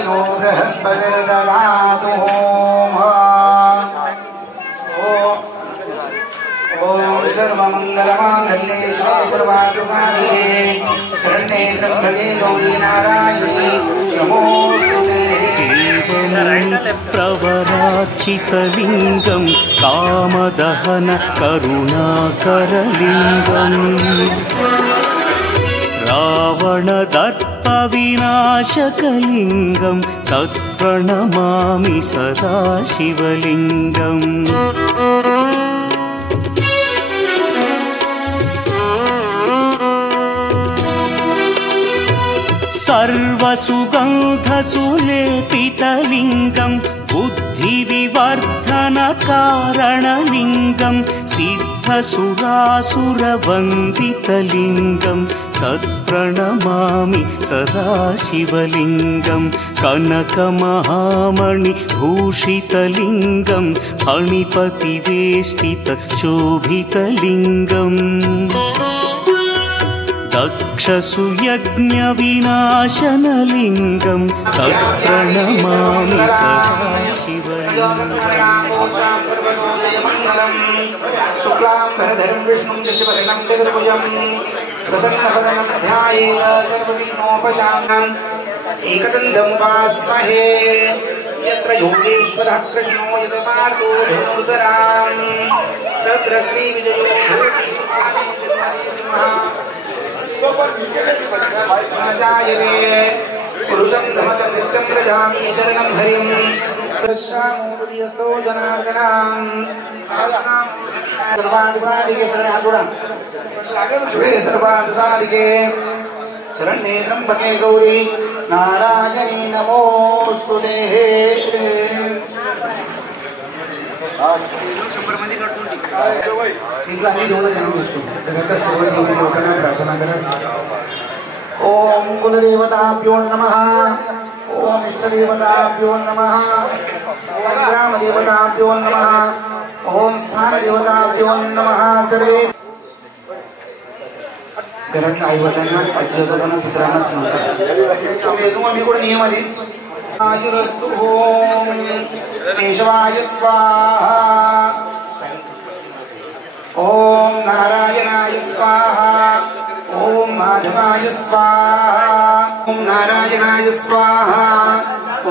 यो बृहस्पतिर्दधातु ओम सर्वमंगलमांगल्ये शिवे सर्वार्थसाधिके शरण्ये त्र्यंबके गौरी नारायणी नमोस्तुते। प्रवराचितलिंगं कामदहन करुणाकरलिंगं रावणदर्पविनाशकलिंगं तत्प्रणमामि सदा शिवलिंगम्। सर्वसुगन्धसुलेपितलिङ्गं बुद्धिविवर्धनकारणलिङ्गं सिद्धसुरासुरवन्दितलिङ्गं तत्प्रणमामि सदा शिवलिङ्गं। कनकमहामणिभूषितलिङ्गं फणिपतिवेष्टितशोभितलिङ्गम् दक्षसुयज्ञविनाशनलिङ्गं तत्प्रणमामि सदा शिवलिङ्गम्। शुक्लाम्बरधरं विष्णुं शशिवर्णं चतुर्भुजं प्रसन्नवदनं ध्यायेत् सर्वविघ्नोपशान्तये। एकदन्तमुपास्महे यत्र योगेश्वरः कृष्णो यत्पार्थो धनुर्धरां तत्र श्रीविजयो भवति। पुरुषं समसंनित्यं व्रजामि शरणं हरिं सर्वशामोदयस्तो जनार्दनां सर्वार्थसाधिके शरणाचूडं शिवे सर्वार्थसाधिके शरण्ये त्र्यंबके गौरी नारायणी नमोस्तुते। ओम कुलदेवताभ्यो नमः, ओम इष्टदेवताभ्यो नमः, ओम ग्रामदेवताभ्यो नमः, ओम स्थानदेवताभ्यो नमः। सर्वे घरात आईवडिलांना आजीआजोबांना पितरांना सांगतात आम्ही कोण नियम आली आयुरस्तु ओम केशवाय स्वाहा, ओम नारायणाय स्वाहा, ओम माधवाय स्वाहा, ओम नारायणाय स्वाहा,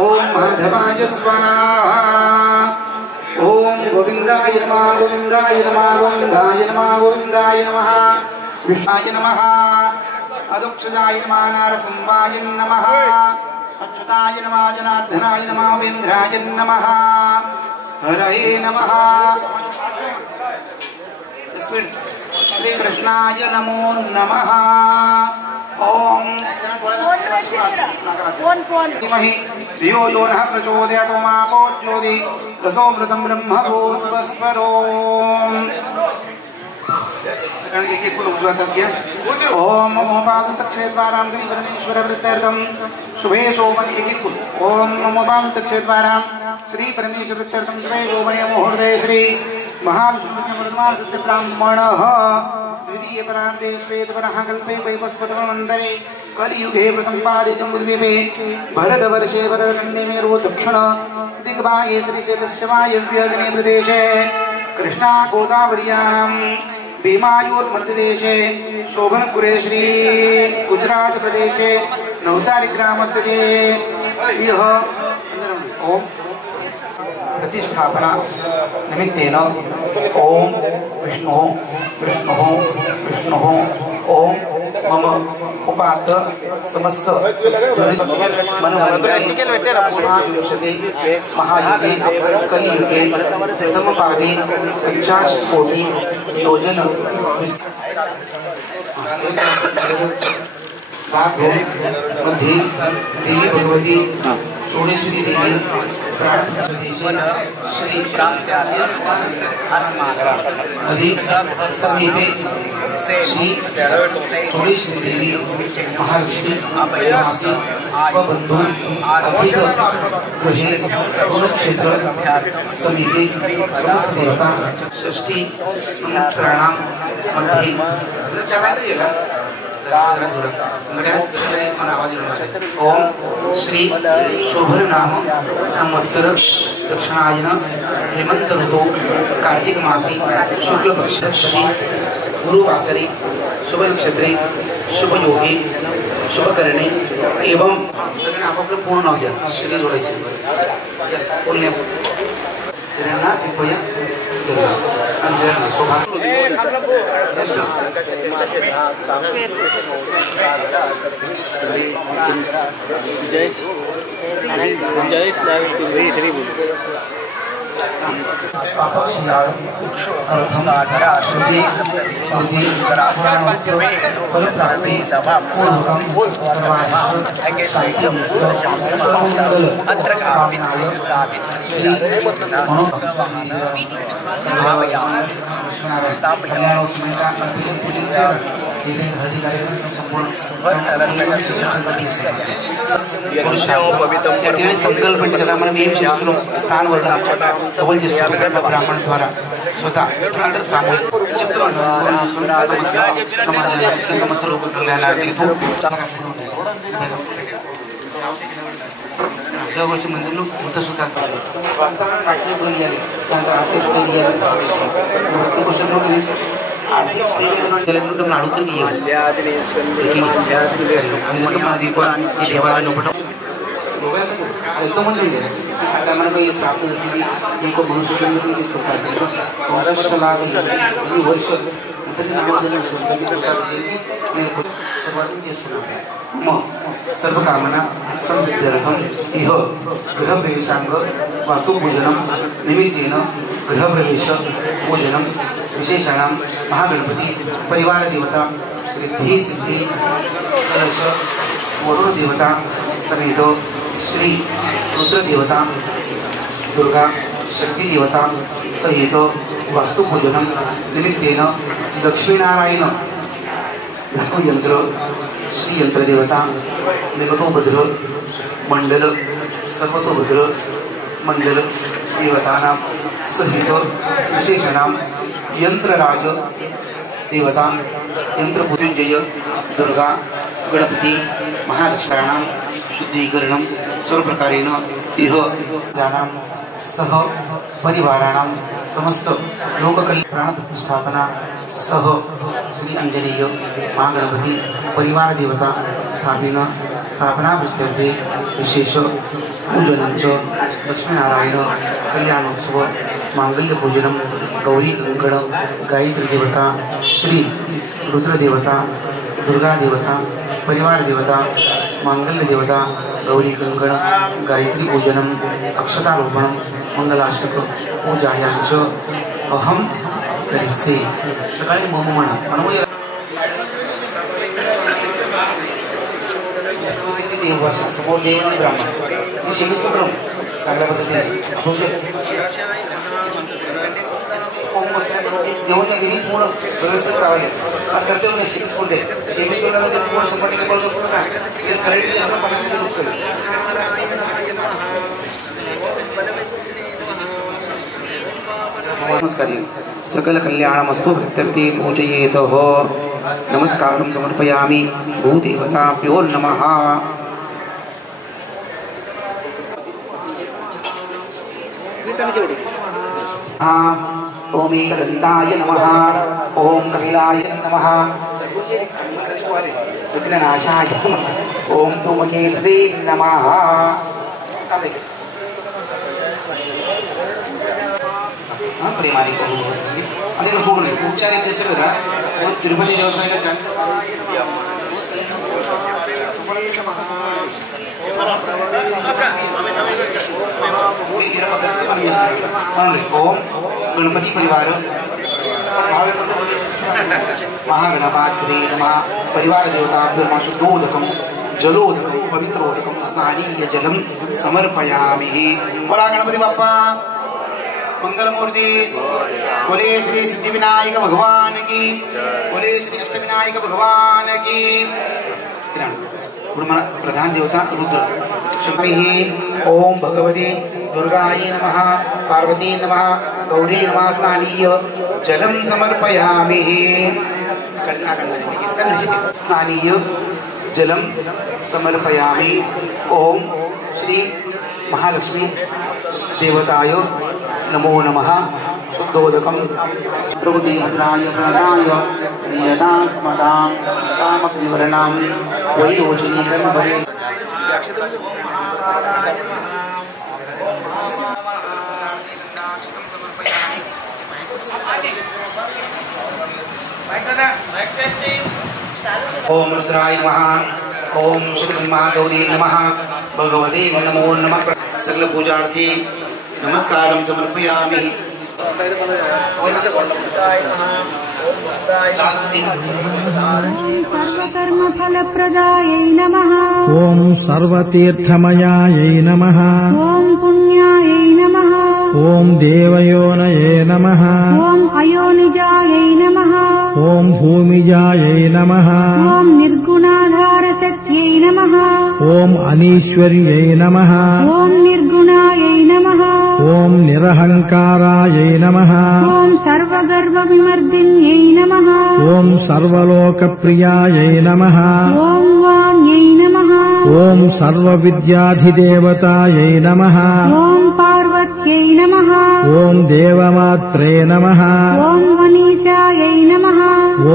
ओम माधवाय स्वाहा, ओम गोविंदाय नमः, गोविंदाय नमः, गोविंदाय नमः, गोविंदाय नमः, विष्णाय नमः, अदुक्षजाय नमः, नारसिंहाय नमः, अच्युताय नमः, जनार्दनाय नमः, वेन्द्राय नमः, हरये नमः। श्री कृष्णाय नमो नमः। ओम धियो यो नः प्रचोदयात् मापो ज्योति रसोमृतं ब्रह्म भूर्भुवस्वरो। ओम नमोपादतक्षेद्वारां श्री परमेश्वरवृत्त्यर्थं शुभे शोभने एकिकुल। ओम नमोपादतक्षेद्वारां श्री परमेश्वरवृत्त्यर्थं शुभे शोभने मुहूर्ते श्री महाविष्णुर्मा सत्यब्राह्मणः द्वितीय परान्ते श्वेतवरः कल्पे वैवस्वतमन्तरे कलियुगे प्रथम पादे जम्बुद्वीपे भरतवर्षे भरतखण्डे मेरु दक्षिण दिग्भागे श्रीशैलस्य वायव्यग्ने प्रदेशे कृष्णा गोदावर्यां भीमायोर्मध्यदेशे शोभनपुरे श्री गुजरात प्रदेशे नवसारी ग्रामस्थिते यः ओम प्रतिष्ठापना निमित्तेन ओम विष्णु विष्णु विष्णु ओम मम उपात्त समस्त महायुगे कलियुगे प्रथम पादे 50 कोटि योजन मध्य देवी भगवती चोड़ेश्वरी देवी श्री समीपे श्री चोड़ेश्वरी देवी महालक्ष्मी स्वबंधु अधिक गृहे गुणक्षेत्र समीपे समस्त देवता षष्ठी संवत्सराणां मध्ये ओम श्री शोभर नाम संवत्सर दक्षिणायन हेमंत ऋतु कार्तिक मासी शुक्ल पक्षस्पति गुरुवासरे शुभ नक्षत्रे शुभ योगी शुभ करणे एवं सगळे आपापलं पूर्ण नाव घ्या श्री जोडायचे पुण्य हिरण्या कृपया दुर्गा आणि शोभा संकल्प स्थान वर्णन ब्राह्मण द्वारा स्वतः सामूहिक समस्या लोक जवळचे मंदिर लोक होतं सुद्धा नाट्य बोलले त्यानंतर आर्थिक स्थैर्य आर्थिक स्थैर्य नाडू तर देवाला लोक म्हणजे आता मला काही प्राप्त लोक मनुष्य लाभ वर्ष मग सर्व कामना संसिद्ध्यर्थम इह गृहप्रवेशांग वास्तुपूजनम निमित्तेन गृहप्रवेश पूजनम विशेषणां महागणपति परिवार देवता रिद्धि सिद्धि कलश वरुण देवता समेत श्री रुद्र देवता दुर्गा शक्ति देवता सहित वास्तुपूजनम निमित्तेन लक्ष्मीनारायण यंत्र श्री यंत्र देवता निकटोभद्र मंडल सर्वतोभद्र मंडल देवतानां सहित विशेषणां यंत्रराज देवता यंत्रपुत्युंजय दुर्गा गणपति महालक्ष्म्याणां शुद्धीकरणं सर्वप्रकारेण इह जानां सह परिवाराणां समस्त लोककल्याण प्राण प्रतिष्ठापना सह श्री अंजनेय महागणपति परिवार देवता स्थापना प्रत्यर्थे विशेष पूजनंच लक्ष्मीनारायण कल्याणोत्सव मांगल्य पूजनम गौरी कंकण गायत्री देवता श्री रुद्र देवता दुर्गा देवता परिवार देवता मांगल्य देवता गौरी कंकण गायत्री पूजनम अक्षतारोपणम मंगलाष्टक पूजायांच अहम करिष्ये सकाळी मम म्हणूया समोर देव आणि ब्राह्मण मी शेमीच क्रम चांगल्या पद्धतीने देवांच्या घरी पूर्ण व्यवस्थित करावे आज कर्तव्य नाही शेमीच कोणते शेमीच कोणता ते पूर्ण 100% बळज पूर्ण काय करेक्टली असं 50% लोक करेल नमस्कार सकल कल्याणमस्तु प्रत्यर्थे पूजयेत हो नमस्कारं समर्पयामि भूदेवताभ्यो नमः ओम एकदन्ताय नमः ओम कपिलाय नमः विघ्ननाशाय ओम धूमकेतवे नमः प्रेमाने अదే చూడండి ఉపచారం ఏం చేస్తారు కదా తిరుపతి దేవస్థానం ओम गणपति परिवार महागणपते नमः परिवार देवताभ्यो शुद्धोदकं जलोदकं पवित्रोदकं स्नानीय जलं समर्पयामि बोला गणपति बाप्पा मंगलमूर्ति बोले श्री सिद्धिविनायक भगवान की बोले श्री अष्टविनायक भगवान की प्रधान देवता रुद्र शक्ति ओम भगवती दुर्गाय नमः पार्वती नमः गौरी नमः स्नानीय जलं समर्पयामि स्नानीय जलम समर्पयामि। ओम श्री महालक्ष्मी देवताय नमो नमः। शुद्धोदकम प्रभुदेवताय प्रणनाय यदा स्मदां कामनिवरणां वैरोचनीकं भवे। ओम रुद्राय नमः। ओम श्री महागौरी नमः। भगवते नमो नमः। सकल पूजार्थी नमस्कारं समर्पयामि। सर्वकर्मफलप्रदायै नमः। ओम सर्वतीर्थमयायै नमः। ओम पुण्यायै नमः। ओम देवयोनये नमः। ओम अयोनिजायै नमः। ओम भूमिजायै नमः। ओम निर्गुणाधारशक्त्यै नमः। ओम अनीश्वर्यै नमः। ओम निर्गुणायै नमः। ओम निरहंकारायै नमः। ओम सर्वगर्वविमर्दिन्यै नमः। ओम सर्वलोकप्रियायै नमः। ओम वाण्यै नमः। ओम सर्वविद्याधिदेवतायै नमः। ओम पार्वत्यै नमः। ओम देवमात्रे नमः। ओम मनीषायै नमः।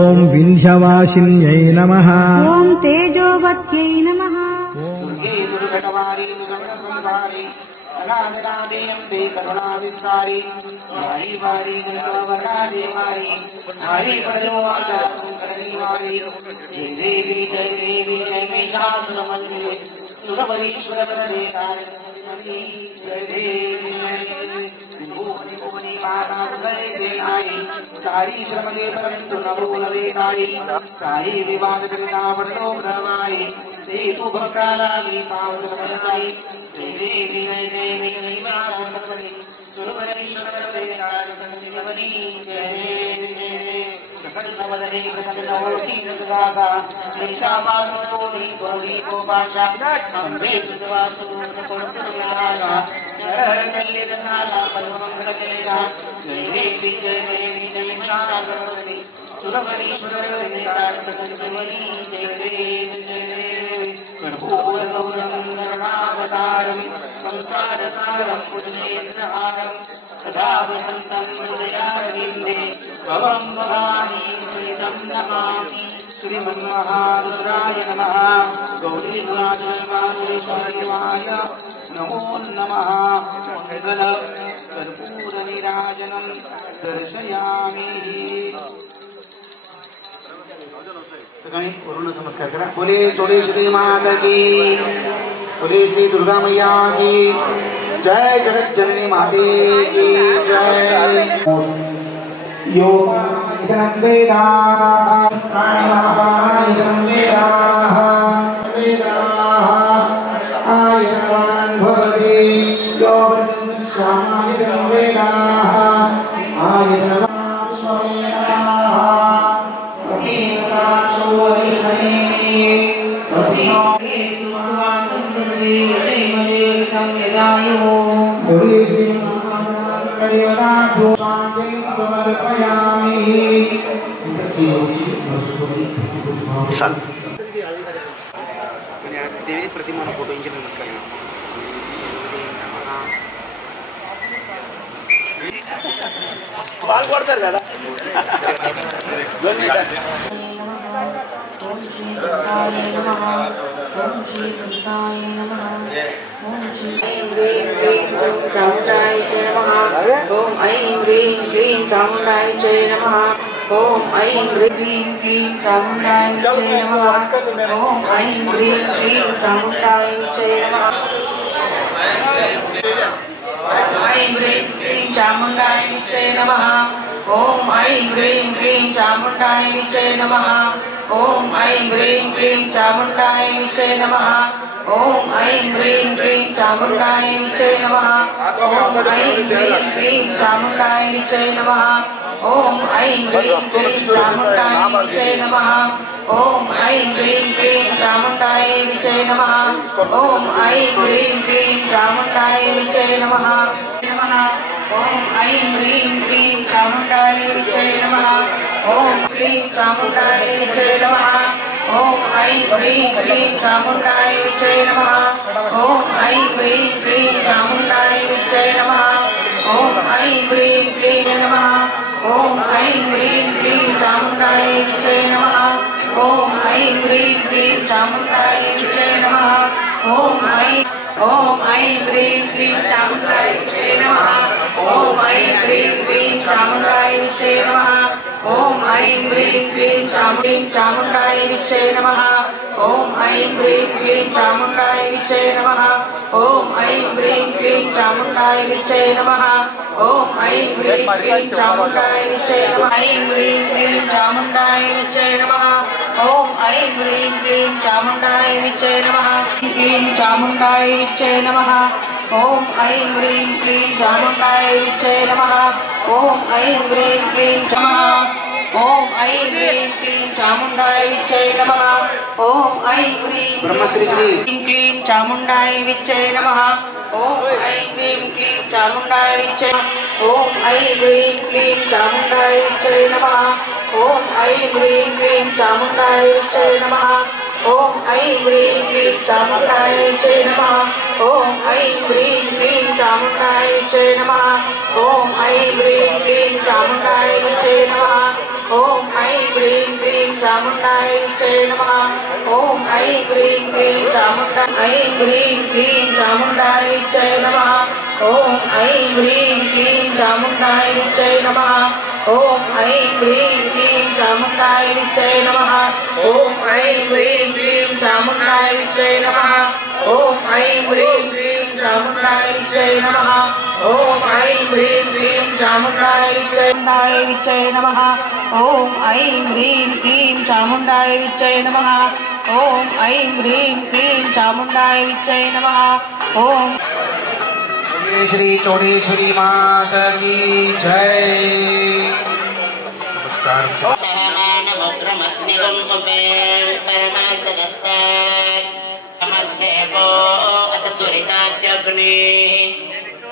ओम विन्ध्यवासिन्यै नमः। ओम तेजोवत्यै नमः। दुर्गे दुर्घटवारी दुर्गतसंहारी अनादरादे अम्बे करुणाविस्तारी वारी वारी गंगावरादे वारी वारी पड़ो आजा संकटनिवारी। जय देवी जय महिषासुरमर्दिनी सुरवरीश्वरवरदे तारकमणि। जय देवी भुवनि भुवनि माता उदय सेनाई चारी श्रमगे परन्तु नभो नवेदाई साई विवाद करिता पठनो ब्रह्माई देतु भक्तानामी पावसमनाई। जय देवी महिषासुरमर्दिनी सुरवरीश्वरवरदे तारकमणि। जय देवी प्रसन्नवदने प्रसन्नवती सदासा निशामासुरोणी गौरी गोपाशा अम्बे सुवासु कोणुनाशा नरकल्यनाला पद्ममंगलकेशा। जय देवी महिषासुरमर्दिनी सुरवरीश्वरवरदे तारकमणि। जय देवी कर्पूरगौरं करुणावतारं संसारसारं पुजनेन्द्रहारं सदा वसन्तं हृदयारविन्दे भवं भवानी सहितं नमामि। श्रीमन्महारुद्राय नमः। गौरीनाथेश्वराय नमो नमः। मंगल कर्पूर नीराजनं दर्शयामि। सगळे वरुण नमस्कार करा। बोले चोले श्री माता की, बोले श्री दुर्गा मैया की जय। जगत जननी माते की जय। योगानिधनं वेदाः प्राणायामनिधनं वेदाः वेदाः आयतवान् भवति। योगं श्यामानिधनं वेदाः आयतवान् स्ववेदाः। सती सदा शोभने सती सुवास संस्कृते मदेवतं यदायो। बोले श्री देवता दोषांजलि समर्पयामि। चाल देवी प्रतिमा फोटो इंजन नमस्कार। बाल पडतात दादा ओम श्री दुर्गाय नमः। ओम श्री दुर्गाय नमः। ओम श्री ह्रीं क्लीं चामुण्डाय च नमः। ओम ऐं ह्रीं क्लीं चामुण्डाय च नमः। ओम ऐं ह्रीं क्लीं चामुण्डाय च नमः। ओम ऐं ह्रीं क्लीं चामुण्डाय च नमः। ऐं ह्रीं क्लीं चामुण्डाय च नमः। ओम ऐं ह्रीं क्लीं चामुण्डाय च नमः। ओम ऐं ह्रीं क्लीं चामुण्डाय च नमः। ओम ऐं ह्रीं क्लीं चामुण्डाय च नमः। ओम ऐं ह्रीं क्लीं चामुण्डाय च नमः। ओम ऐं ह्रीं क्लीं चामुण्डाय च नमः। ओम ऐं ह्रीं क्लीं चामुण्डाय च नमः। ओम ऐं ह्रीं क्लीं चामुण्डाय च नमः। ఓం ఐం హ్రీం క్లీం చాముండాయ విచ్చే నమః ఓం క్లీం చాముండాయ విచ్చే నమః ఓం ఐం హ్రీం క్లీం చాముండాయ విచ్చే నమః ఓం ఐం హ్రీం క్లీం చాముండాయ విచ్చే నమః ఓం ఐం హ్రీం క్లీం నమః ఓం ఐం హ్రీం క్లీం చాముండాయ విచ్చే నమః ఓం ఐం హ్రీం క్లీం చాముండాయ విచ్చే నమః ఓం ఐం హ్రీం క్లీం చాముండాయ విచ్చే నమః ఓం ఐం హ్రీం క్లీం చాముండాయ విచ్చే నమః ఓం ఐం హ్రీం క్లీం చాముండాయ విచ్చే నమః ఓం ఐం హ్రీం క్లీం చాముండాయ విచ్చే నమః ఓం ఐం హ్రీం క్లీం చాముండాయ విచ్చే నమః ఓం ఐం హ్రీం క్లీం చాముండాయ విచ్చే నమః ఐం హ్రీం క్లీం చాముండాయ విచ్చే నమః ఓం ఐం హ్రీం క్లీం చాముండాయ విచ్చే నమః క్లీం చాముండాయ విచ్చే నమః ఓం ఐం హ్రీం క్లీం చాముండాయ విచ్చే నమః ఓం ఐం హ్రీం క్లీం ఓం ఐం హ్రీం క్లీం చాముండాయ విచ్చే నమః ఓం ఐం హ్రీం క్లీం చాముండాయ విచ్చే నమః ఓం ఐం హ్రీం క్లీం చాముండాయ విచ్చే ఓం ఐం హ్రీం క్లీం చాముండాయ విచ్చే నమః ఓం ఐం హ్రీం క్లీం చాముండాయ విచ్చే నమః ఓం ఐం హ్రీం క్లీం చాముండాయ విచ్చే నమః ఓం ఐం హ్రీం క్లీం చాముండాయ విచ్చే నమః ఓం ఐం హ్రీం క్లీం చాముండాయ విచ్చే నమః ఓం ఐం హ్రీం క్లీం చాముండాయ విచ్చే నమః ఓం ఐం హ్రీం క్లీం చాముండాయ విచ్చే నమః ఓం ఐం హ్రీం క్లీం చాముండాయ విచ్చే నమః ఓం ఐం హ్రీం క్లీం చాముండాయ విచ్చే నమః ఓం ఐం హ్రీం క్లీం చాముండాయ విచ్చే నమః ఓం ఐం హ్రీం క్లీం చాముండాయ విచ్చే నమః ఓం ఐం హ్రీం క్లీం చాముండాయ విచ్చే నమః ఓం ఐం హ్రీం క్లీం చాముండాయ విచ్చే నమః ఓం ఐం హ్రీం క్లీం చాముండాయ విచ్చే నమః ఓం श्री चौडेश्वरी माता की जय। नमस्कार।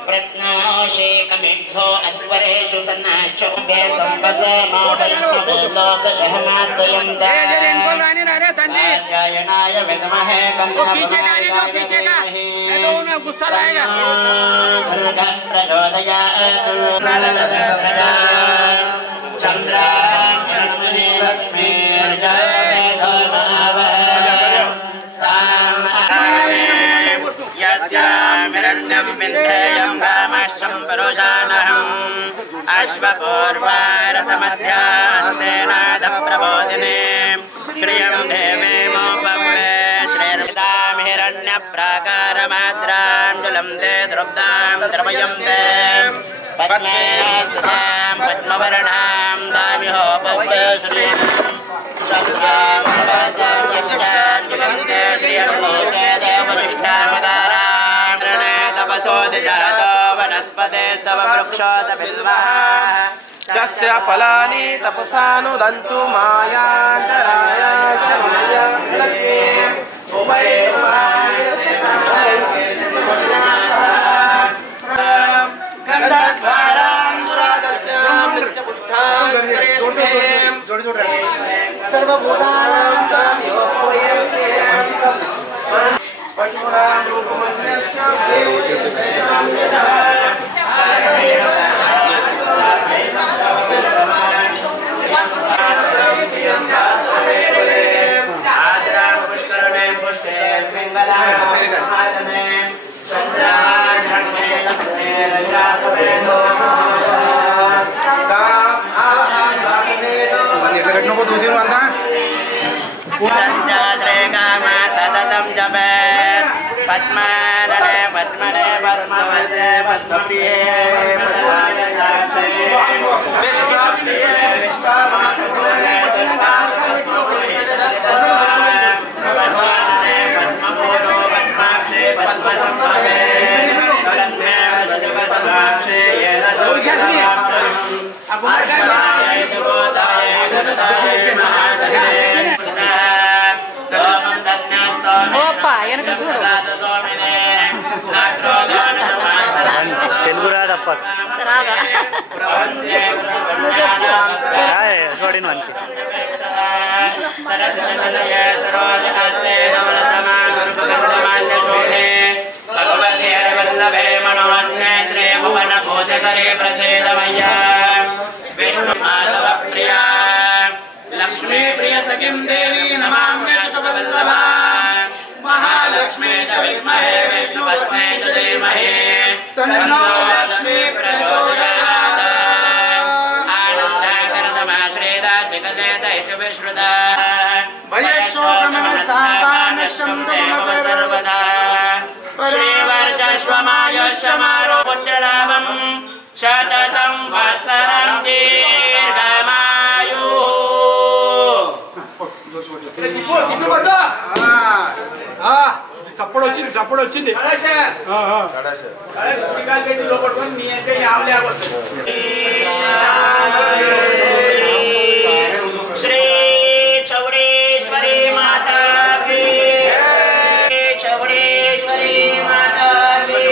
प्रज्ञाशेकमिद्धो अध्वरेषु सन्नाचो लोकजहनाद्वयं दायनाय विद्महे कन्याय गुस्सा लाएगा प्रचोदयात् चंद्राग्नि लक्ष्मी यस्यामिरण्यं विन्ध्यं कामश्चं पुरुषानहम् अश्वपूर्वारतमध्यास्तेनादप्रबोधिने श्रियं देवीमोपवे श्रीर्विदां हिरण्यप्राकारमाद्राञ्जुलं ते द्रुब्दां द्रवयं ते पद्मेस्तुतां पद्मवर्णां दामिहोपवे श्रियं शक्रां वासाञ्जुलं ते श्रियं लोके देवनिष्ठामदारां तपसोदिजातो वनस्पते स्तव वृक्षोतबिल्वः यस्य फलानि तपसानुदन्तु मायान्तराय च माया लक्ष्मी उभये गन्धद्वारां दुरादर्शां नृत्यपुष्ठां सर्वभूतानां सततं जपे पद्मनने पद्मने पद्मवज्रे पद्मप्रिये తెలుగు రాదా लक्ष्मी प्रिय सखीं देवी नमाम्यच्युतवल्लभा महालक्ष्मी च विद्महे विष्णुपत्न्यै च धीमहि तन्नो लक्ष्मी प्रचोदयात् आनन्दकरतमाश्रेदा जगदेत इति विश्रुता वयशोकमनस्तापानशं सर्वदा श्रीवर्चस्वमायुष्यमारोपुत्रलाभं शतसंवत्सरं दीर्घमायुः చప్పుడు వచ్చింది శ్రీ చౌడేశ్వరి మాతా కీ చౌడేశ్వరి మాతా కీ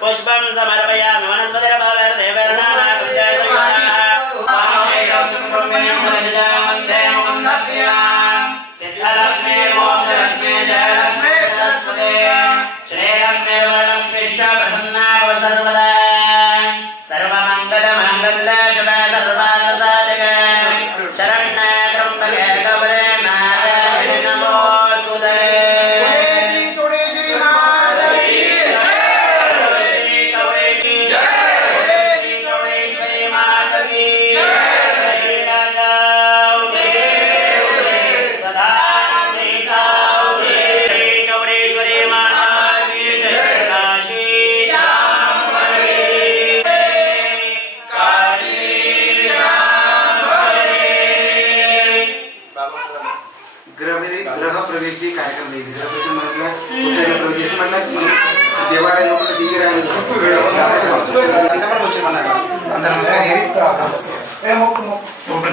पुष्पं समर्पयामि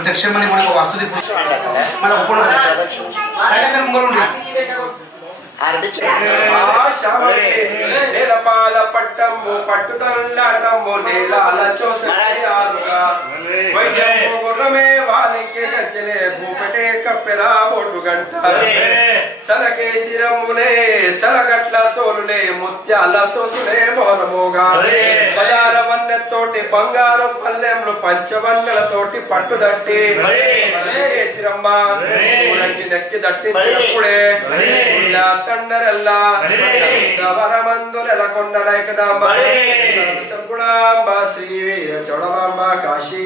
ప్రత్యక్షమని మనకు వస్తుంది మన నేలపాల పట్టము పట్టుదల్లాటము నేలాల చూసగా వైద్యము గుర్రమే వానికి గచ్చలే భూపటే కప్పెలా బొట్టు గంట సలకేసిరమునే సలగట్ల సోలులే ముత్యాల సోసులే మోనమోగా బజార వన్నెతోటి బంగారు పల్లెంలు పంచవన్నెలతోటి పట్టుదట్టి కేసిరమ్మ ఊరంగి నెక్కి దట్టించినప్పుడే తండరెల్ల వరమందు నెలకొండలైకదాంబ సద్గుణాంబ శ్రీ వీర చౌడమాంబ కాశీ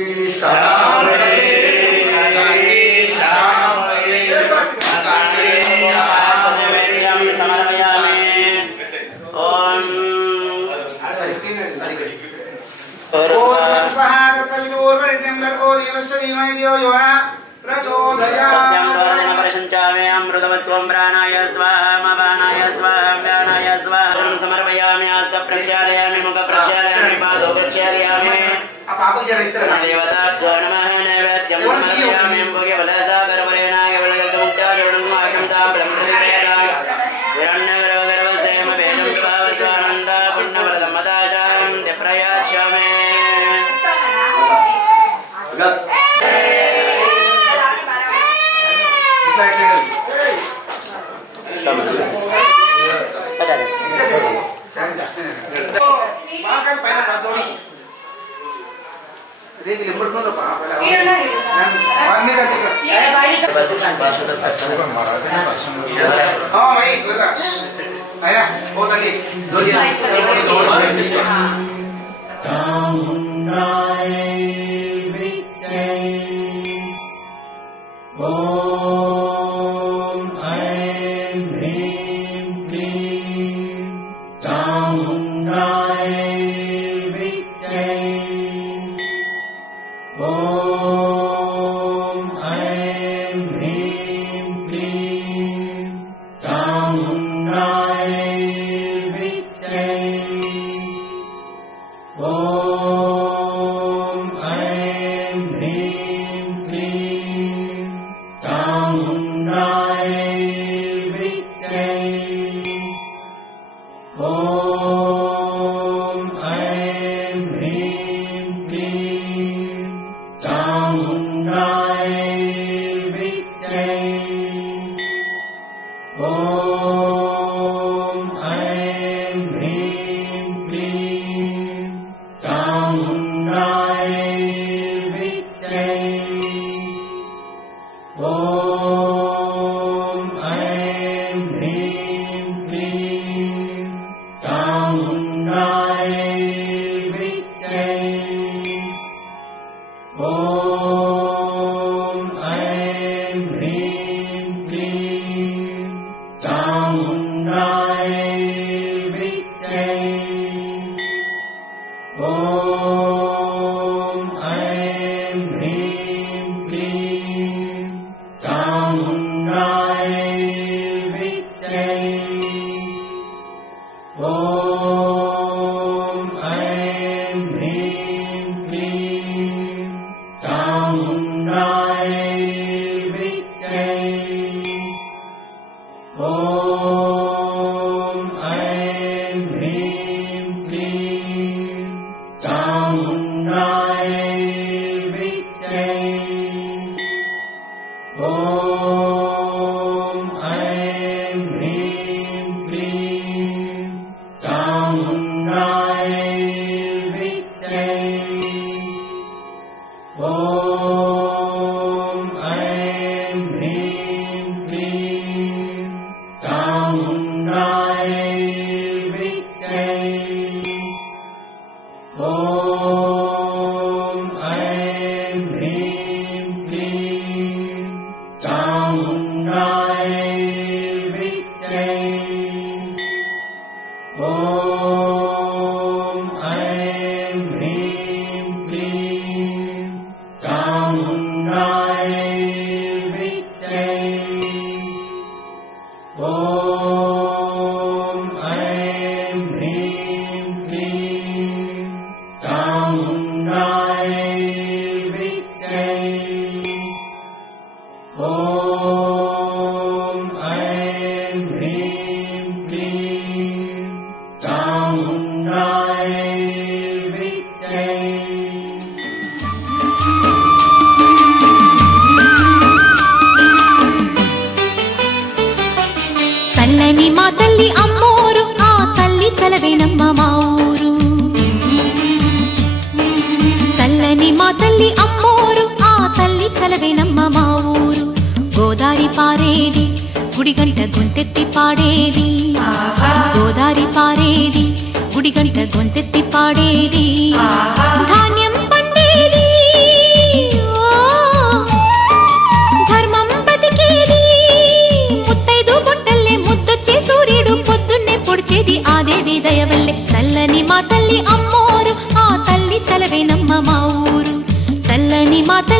చల్లని మా తల్లి అమ్మోరు ఆ తల్లి చలవే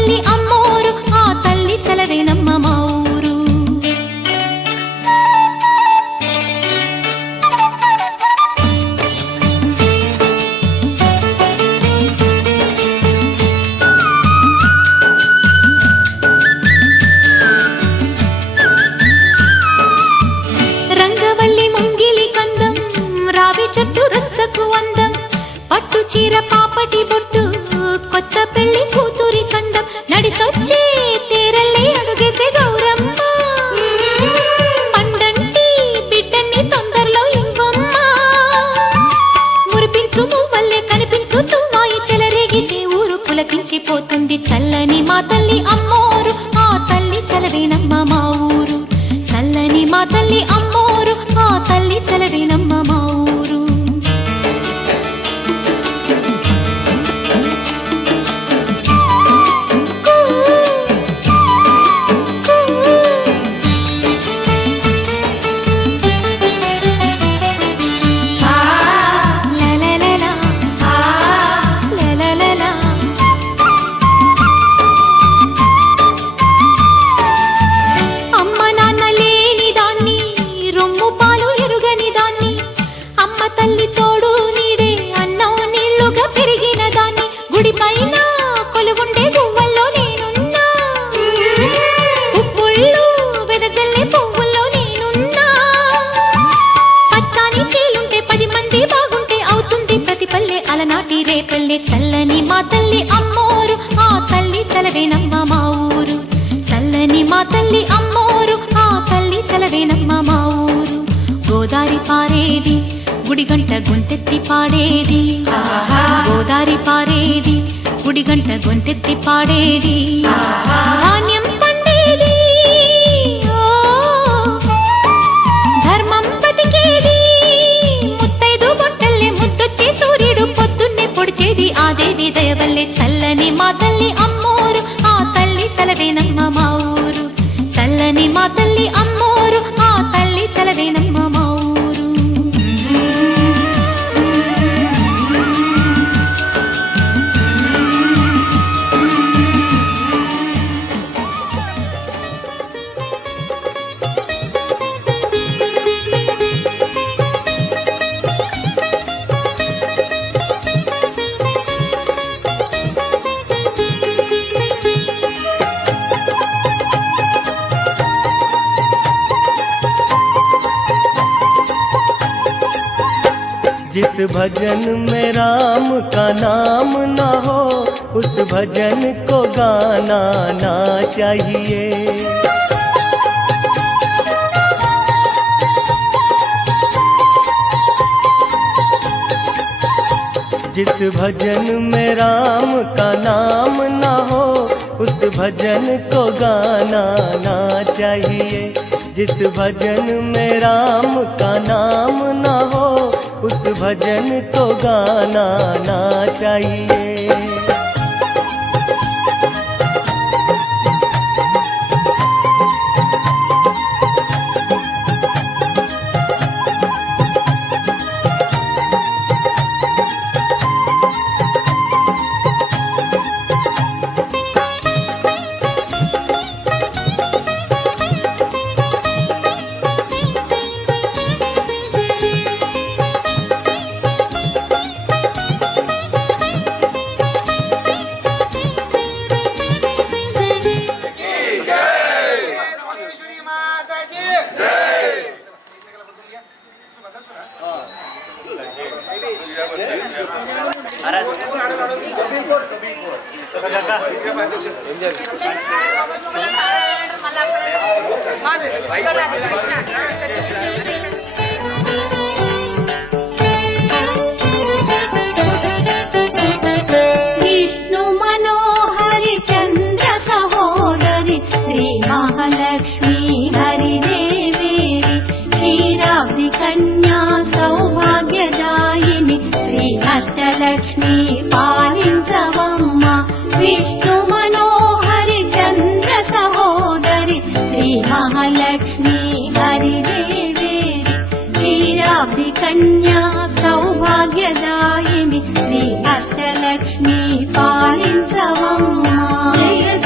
తల్లి అమ్మోరు ఆ తల్లి చలవేనమ్మ మా ఊరు. రంగవల్లి ముంగిలి కందం రావి చెట్టు రచ్చకు అందం పట్టు చీర పాపటి బొట్టు కొత్త పెళ్లి కూతురి కందం నడిసొచ్చే తేరల్లే అడుగేసే గౌరమ్మ పండంటి బిడ్డన్ని తొందరలో ఇవ్వమ్మ మురిపించు మువ్వల్లే కనిపించు తుమ్మాయి చెలరేగితే ఊరు పులకించిపోతుంది చల్లని మా తల్లి అమ్మోరు ఆ తల్లి చలవేనమ్మ మా ఊరు. చల్లని మా తల్లి అమ్మోరు ఆ తల్లి చలవేనమ్మ మా ఊరు. తల్లి తోడు నీడే అన్నం నీళ్లుగా పెరిగిన దాన్ని గుడి పైన కొలుగుండే గువ్వల్లో నేనున్నా పువ్వుళ్ళు వెదజల్లే పువ్వుల్లో నేనున్నా పచ్చాని చీలుంటే 10 మంది బాగుంటే అవుతుంది ప్రతి పల్లె అలనాటి రేపల్లె. చల్లని మా తల్లి అమ్మోరు ఆ తల్లి చలవేనమ్మ మా ఊరు. చల్లని మా తల్లి అమ్మోరు ఆ తల్లి చలవేనమ్మ మా ఊరు. గోదారి పారేది గుడిగంట గొంతెత్తి పాడేది గోదారి పారేది గుడిగంట గొంతెత్తి పాడేది ధాన్యం పండేది ధర్మం బతికేది ముత్తైదు గొట్టల్లే ముద్దొచ్చే సూర్యుడు పొద్దున్నే పొడిచేది ఆ దేవి దయవల్లే. చల్లని మా తల్లి అమ్మోరు ఆ తల్లి చలవేనమ్మ మా ఊరు. చల్లని మా తల్లి అమ్మోరు ఆ తల్లి చలవేనమ్మ మా ఊరు. जिस भजन में राम का नाम न हो उस भजन को गाना ना चाहिए। जिस भजन में राम का नाम न हो उस भजन को गाना ना चाहिए। जिस भजन में राम का नाम न हो उस भजन को गाना ना चाहिए। विष्णु मनोहर चंद्र सहोदरी श्री महालक्ष्मी हरिदेवेरी क्षीराब्धि कन्या सौभाग्यदायिनी श्री अष्टलक्ष्मी पालिंचवम्म। विष्णु मनोहर चंद्र सहोदरी श्री महालक्ष्मी हरिदेवेरी क्षीराब्धि कन्या सौभाग्यदायिनी श्री अष्टलक्ष्मी पालिंचवम्म। जय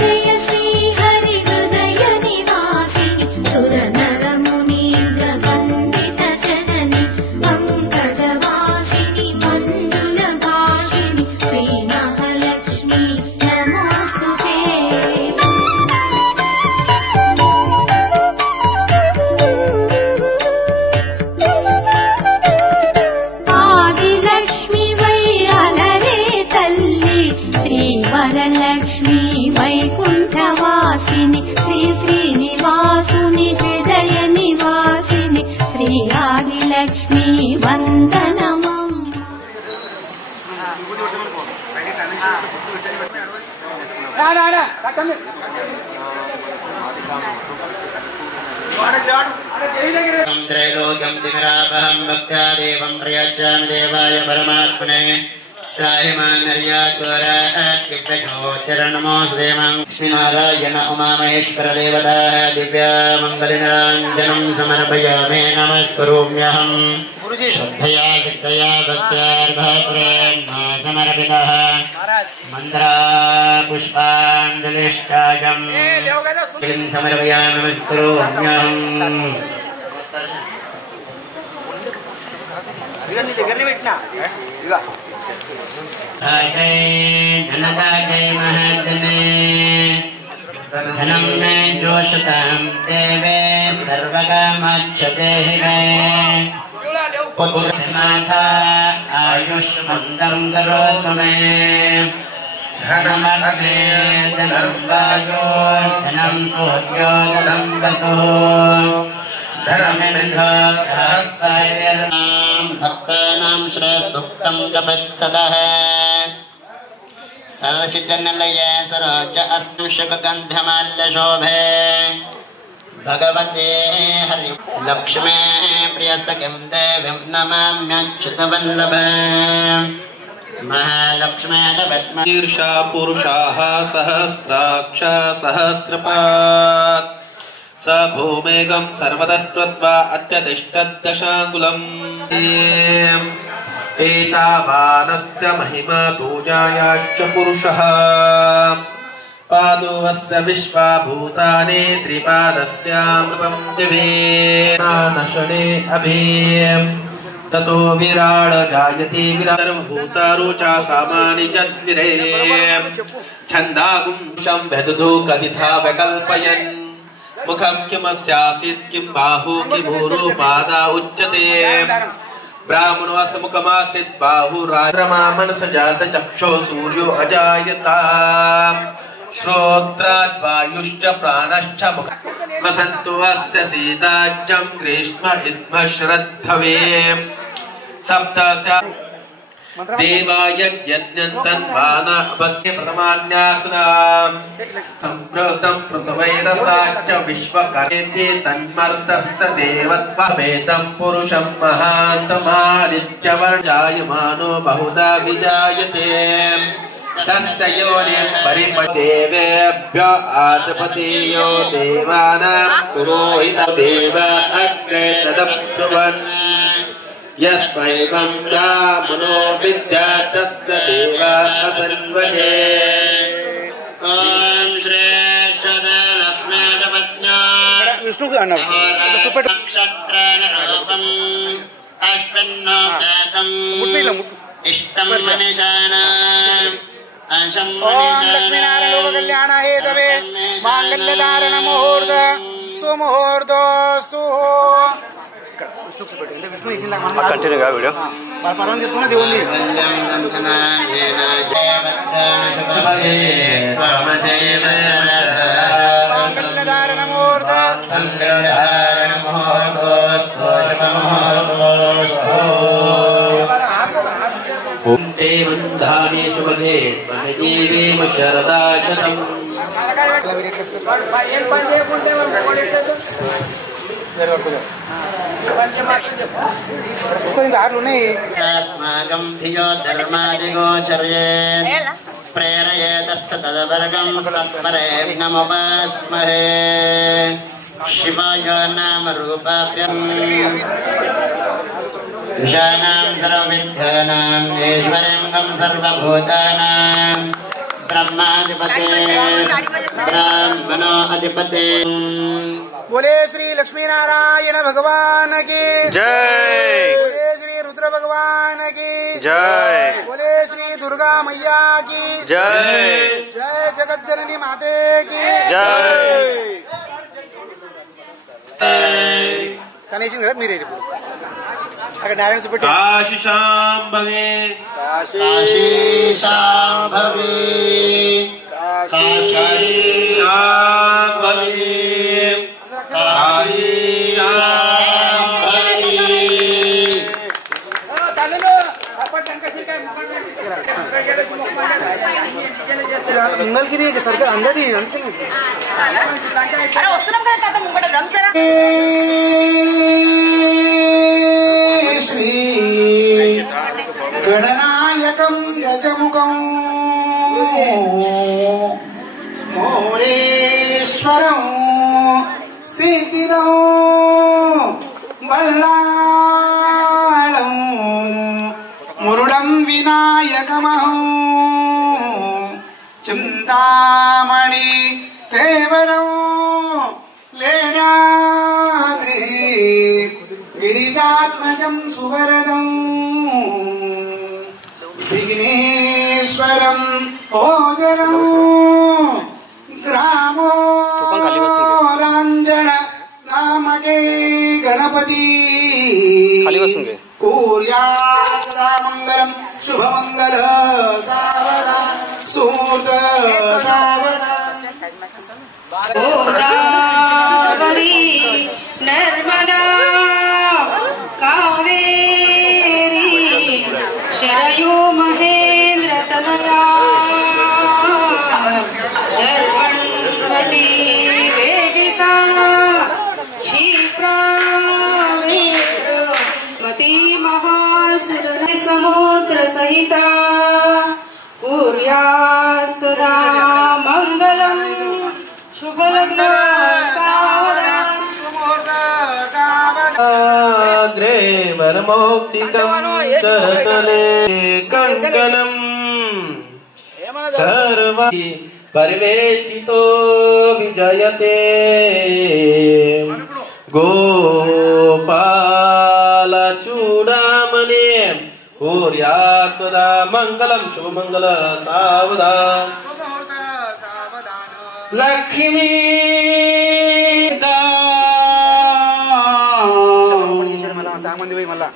వందనము. त्रैलोक्यं तिमिरापहं भक्त्या देवं प्रयच्छामि देवाय परमात्मने लक्ष्मीनारायण उमामहेश्वर देवताः दिव्यामङ्गलनिरञ्जनं समर्पयामि नमस्करोम्यहम् श्रद्धया चित्तया भक्त्यार्थप्रेम्णा समर्पितः मन्त्रापुष्पाञ्जलिश्चायं समर्पयामि नमस्करोम्यहम् धनदा जय महदने धनं मे जोषतां देवे सर्वकामच्छते मे पुत्रनाथा आयुष्मन्दं करोतु मे धनमग्ने धनं वायो धनं सूर्यो धनं वसुः भक्तानां श्रेयसुक्तं जपत्सदः सरसिजनलय सरोज अस्नुषुकगन्धमाल्यशोभे भगवते हरि लक्ष्मे प्रियसखिं देवीं नमाम्यच्युतवल्लभे महालक्ष्मे शीर्षा पुरुषाः सहस्राक्ष सहस्रपात् स भूमेगं सर्वतस्कृत्वा अत्यतिष्ठद्दशाङ्गुलम् एतावानस्य महिमा पूजायाश्च पुरुषः पादोऽस्य विश्वा भूतानि त्रिपादस्यामृतं दिवे नशने अभि ततो विराड जायते विराटभूतारो च सामानि जद्विरे छन्दागुं संवेदतो कथिता विकल्पयन् मुखं किमस्यासीत् किं बाहु किमूरो पादा उच्यते ब्राह्मणोऽस्य मुखमासीत् बाहुराजमा मनस जात चक्षो सूर्यो अजायता श्रोत्रात् वायुश्च प्राणश्च वसन्तो अस्य शीताच्चं ग्रीष्म इद्म श्रद्धवे सप्तस्य देवाय यज्ञन्तन्वानपत्य प्रथमान्यासनाम् सम्प्रतं पृथ्वैरसाच्च विश्वकर्मेति तन्मर्तस्य देवत्वमेतं पुरुषं महान्तमादित्यवर्जायमानो बहुधा विजायते तस्य योनिर्परिपदेवेभ्यो आदिपतियो देवानां पुरोहितदेव अग्रे तदप्नुवन् यस्वैवं ब्राह्मणो विद्यात् तस्य देवा असन्वशे ॐ श्रेष्ठलक्ष्मीपत्न्या नक्षत्राणरूपम् अश्विन्नो जातम् इष्टं मनिषाणाम् ओम लक्ष्मीनारायण कल्याण हेतवे मांगल्यधारण मुहूर्त सुमुहूर्तोस्तु कंटिन्यू का वीडियो परवान తీసుకున్నా దేవుని मांगल्यधारण मुहूर्त देवन्धानेषु मघे मघजीवेम शरदा शतम् अस्माकं धियो धर्मादिगोचर्ये प्रेरयेतस्तदवर्गं सत्परे नमोपास्महे शिवाय नाम रूपाभ्यम् ईशानां सर्वविद्यानाम् ऐश्वर्यं सर्वभूतानां ब्रह्माधिपते ब्राह्मणो अधिपते। बोले श्री लक्ष्मी नारायण भगवान की जय। बोले श्री रुद्र भगवान की जय। बोले श्री दुर्गा मैया की जय। जय जगत जननी माते की जय। కనీసం మీరే అక్కడ నారాయణ సుబ్బటి కాశీశాంభవే కాశీశాంభవే కాశీశాంభవే కాశీశాంభవే मंगल की नहीं सरकार अंदर ही अंत अरे वस्तुनाम కదా తాత ముంగడ రంజరా श्री गणनायकं गजमुखं मोरेश्वरं सिद्धिदं बल्लाळं मुरुडं विनायकमहं चिन्तामणि तेवरं लेण्याद्रि गिरिजात्मजं सुवरदं विघ्नेश्वरं ओजरं ग्रामो रांजन नामके गणपति कुर्यात् सदा मंगलं शुभमंगल सावधान सूर्त सावधान गोदावरी नर्मदा कावेरी शरयू महेंद्र तनया जर्वण्वती वेदिका क्षिप्रावेत्रमती महासुर समुद्र सहिता कुर्यात् सदा मंगलम् अग्रे वरमौक्तिकं करतले कंकणं सर्वा परिवेष्टितो विजयते गोपालचूडामणि कुर्यात् सदा मंगलं शुभमंगल सावधान लक्ष्मी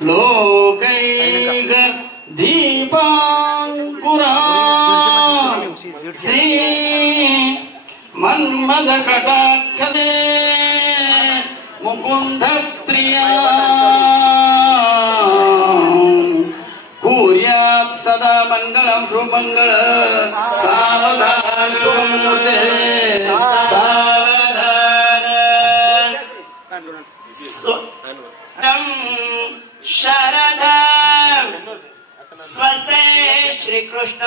लोकैक दीपांकुरा श्री मन्मद कटाक्षदे मुकुंद प्रिया कुर्यात् सदा मंगलं शुभमंगल सावधान शरदा स्वस्ते श्री कृष्ण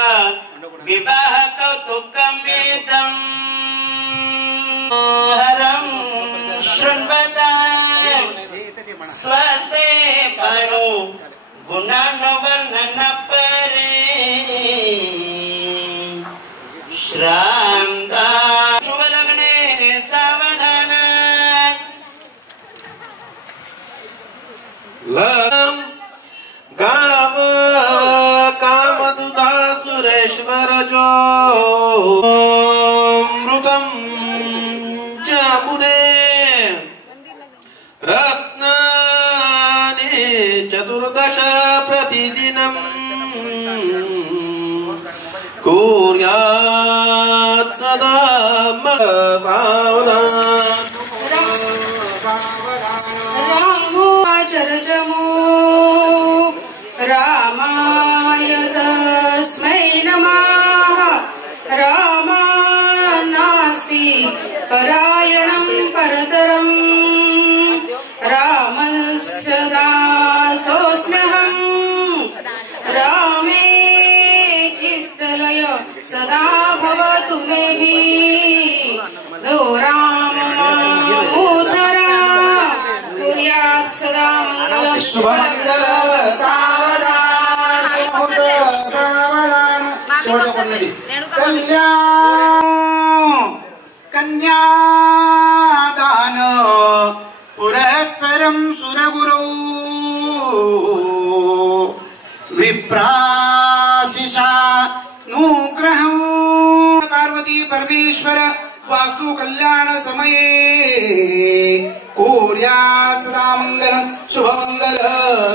विवाह कौतुकमेदं हरं शृण्वता स्वस्ते भानु गुणानुवर्णन परे श्रामदा शुभलग्ने सावधान लम गाव कामदुदा सुरेश्वर जो मृतं जामुदे रत्नानि चतुर्दश प्रतिदिनं कुर्यात् सदा सावधान चरजमो रामाय तस्मै नमः रामा नास्ति परायणं परतरं रामस्य दासोऽस्म्यहं रामे चित्तलय सदा भवतु मेभिः नो राम मामुद्धरा कुर्यात् सदा मंगलं शुभमंगल सावधान सावधान शेवटच्या कोणती कल्याण कन्यादान पुरस्परं सुरगुरौ विप्राशिषा नुग्रहं पार्वती परमेश्वर वास्तु कल्याण समये कुर्यात् सदा मंगलं शुभमंगल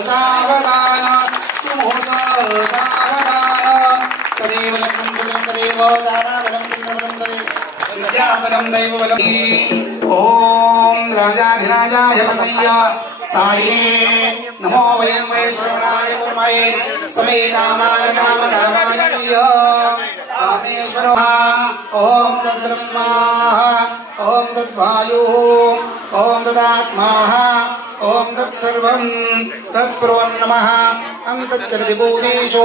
सावधान सुमुहूर्त सावधान तदेव लक्ष्मं तदेव दानाबलं तदेव विद्याबलं दैवबलं ओम राजाधिराजाय वसय्य साये नमो वयं वैश्रवणाय कुर्महे समे कामान कामकामाय कामेश्वर तदेश्वरो ओम तद्ब्रह्मा ओम तद्वायु ओम तदात्मा ओम तत्सर्वं तत्प्रो नमः अंतच्चरति भूतेषु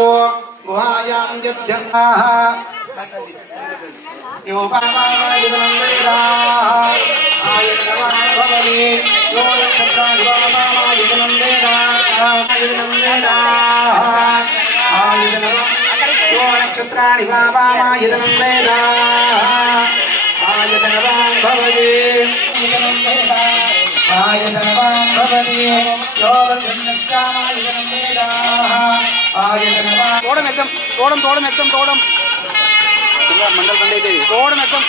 गुहायां यध्यस्ताः योपामायिनं वेदाः आयतनवान् भवति यो नक्षत्राणि वामायिनं वेदाः आयतनं वेदाः यो नक्षत्राणि वामायिनं वेदाः आयतनवान् भवति आयतनवान् भवति यो ब्रह्मस्यामायिनं वेदाः आयतनवान् तोड़म एकदम तोड़म मंडल बंद అయితే तोड़म एकदम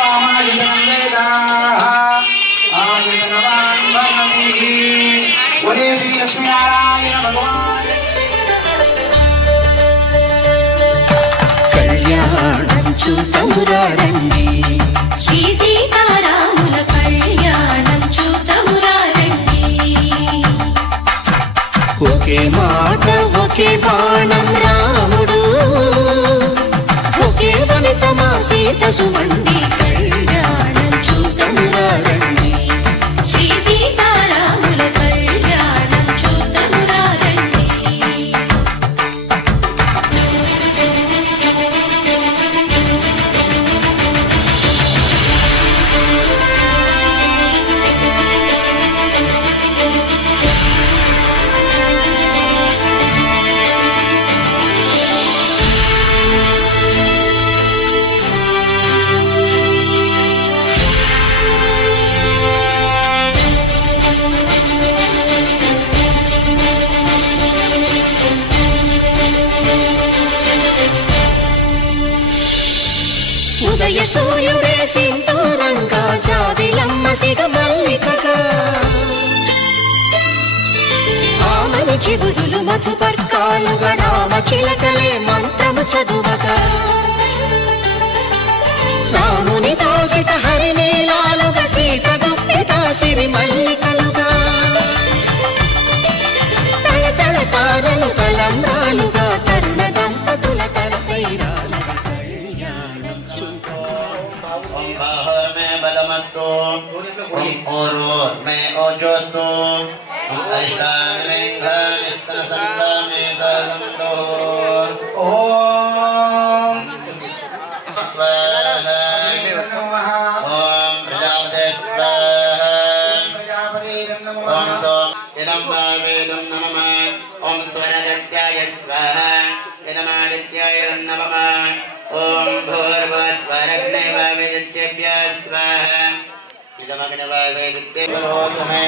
वामायिनं वेदाः आयतनवान् भवति बोले श्री लक्ष्मी नारायण भगवान కళ్యాణం చూతమురారండి శ్రీ సీతారాముల కళ్యాణం చూతమురారండి ఒకే మాట ఒకే బాణం రాముడు ఒకే వనిత మా సీత సుమండి కళ్యాణం చూతమురారండి శ్రీ సీతారాముల కళ్యాణం చూతమురారండి ఉదయ సూర్యుడే సింధూరంగా జాబిలమ్మ సిగ మల్లికగా ఆమని చివురులు మధుపర్కాలుగా రామ చిలకలే మంత్రము చదువగా రాముని దోసిట హరినీలాలుగా సీత గుప్పిట సిరి మల్లికలుగా తళతళ తారలు కలంబ్రాలుగా తరుణ దంపతుల తలపైరాలుగా కళ్యాణం ओम बाहर में बलमस्तु ओम ओरोर में ओजोस्तु ओम अरिष्टान में घनिष्ठन संभा में सगंधो ओम स्वाहा नमः ओम प्रजापते स्वाहा प्रजापते नमः ओम सोम इदं वेदं नमः ओम स्वरदत्याय स्वाहा इदमादित्याय नमः ओम भूर्भुवस्वरग्ने वावेदित्यभ्यः स्वाहा इदमग्ने वावेदित्यभ्यो मे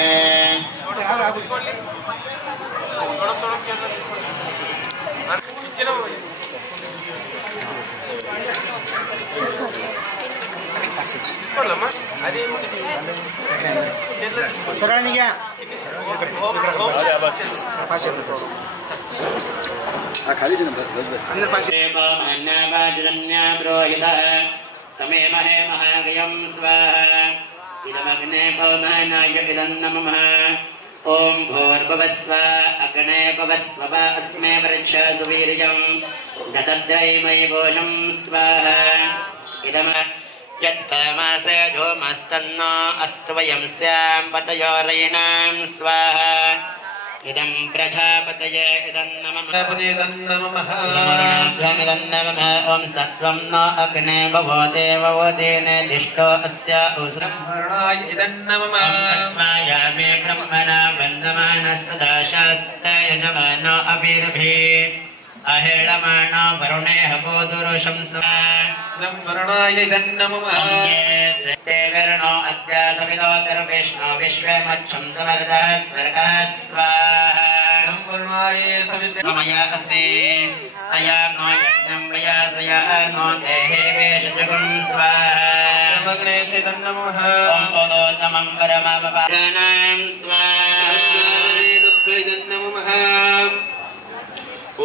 सगळ्यांनी घ्या खालीच नंबर अंदर पाशे अन्नावाजन्या ब्रोहितः तमे महे महागयं स्वाहा इदमग्ने पवमानाय इदं नमः ओम भूर्भुवस्व अग्ने भवस्व अस्मे वृक्षसु वीर्यं दतद्रैमयि भोजं स्वाहा इदम यत्तमासे धूमस्तन्नो अस्तु वयं स्यां पतयोरयिणां स्वाहा इदं प्रजापतये इदं नमः इदं नमः ओम सत्वं न अग्ने भवो देववोदेने दिष्टो अस्य उस्रम्भरणाय इदं नमः तत्त्वायामे ब्रह्मणा वन्दमानस्तदाशास्ते यजमानो अवीरभिः अहेळमानो वरुणे हपोदुरुषं ब्रह्मणाय इदं नमः ते वर्णो अद्य सवितोतर्विष्णो विश्वे मच्छं तमर्दः स्वर्गः स्वाहा ब्रह्मणाय सवितमया अस्ति अया नो यज्ञं प्रयासया नो देहे वेशजुगुं स्वाहा ब्रह्मणे इदं नमः ओम ओदोतमं परमवपादनं स्वाहा इदं नमः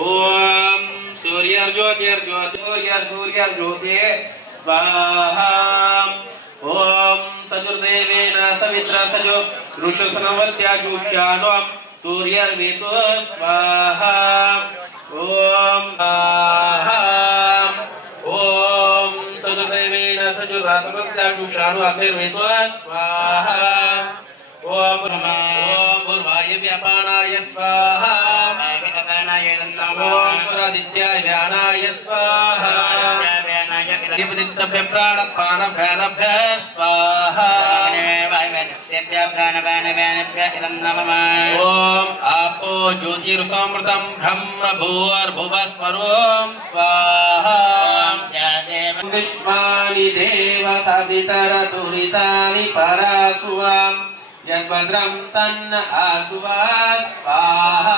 ओम सूर्यर्ज्योति स्वाहा ओम सजुर्देवेन सवित्र सजो ऋषसनवत्याजुष्यानो सूर्यर्वेतो स्वाहा ओम ओम प्राणो अग्निर्वेतो स्वाहा ओम भूर्वाय व्यापानाय स्वाहा ओम सुरादित्याय व्यानाय स्वाहा दिव्यदित्य प्राणपानभ्यानभ्य स्वाहा ओम आपो ज्योतिर्समृतं ब्रह्म भूर्भुवस्वरोम स्वाहा विश्वानि देव सवितरतुरितानि परासुवाम् यद्भद्रं तन्न आसुवा स्वाहा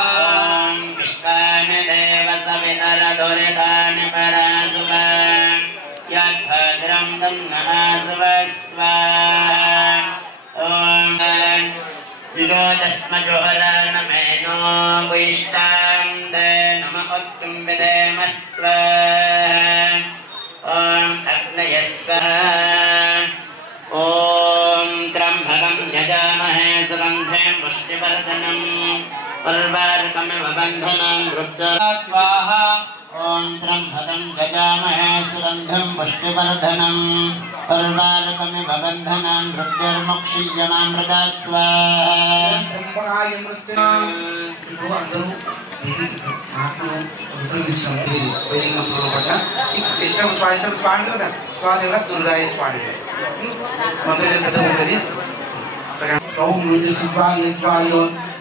विश्वानि देव सवितरतुरितानि परासुवाम् यद्भद्रं तन्न आसुवा स्वाहा ओम विरोधस्मजोहरणमेनो विष्टां दे नमः उत्तम विदेम स्वाहा ओम अग्नयस्व ओम त्र्यंबकं यजामहे सुगन्धिं पुष्टिवर्धनम् उर्वारुकमिव बन्धनं रुद्रा स्वाहा ओम त्र्यंबकं यजामहे सुगन्धिं पुष्टिवर्धनम् उर्वारुकमिव बन्धनं रुद्रमुक्षीयमामृतात् स्वाहा इष्टम स्वायसम स्वांग కదా స్వాదేవర దుర్గాయ స్వామి మంత్రం కథ ఉంటుంది ఓం నృత్య శివాయ త్వాయ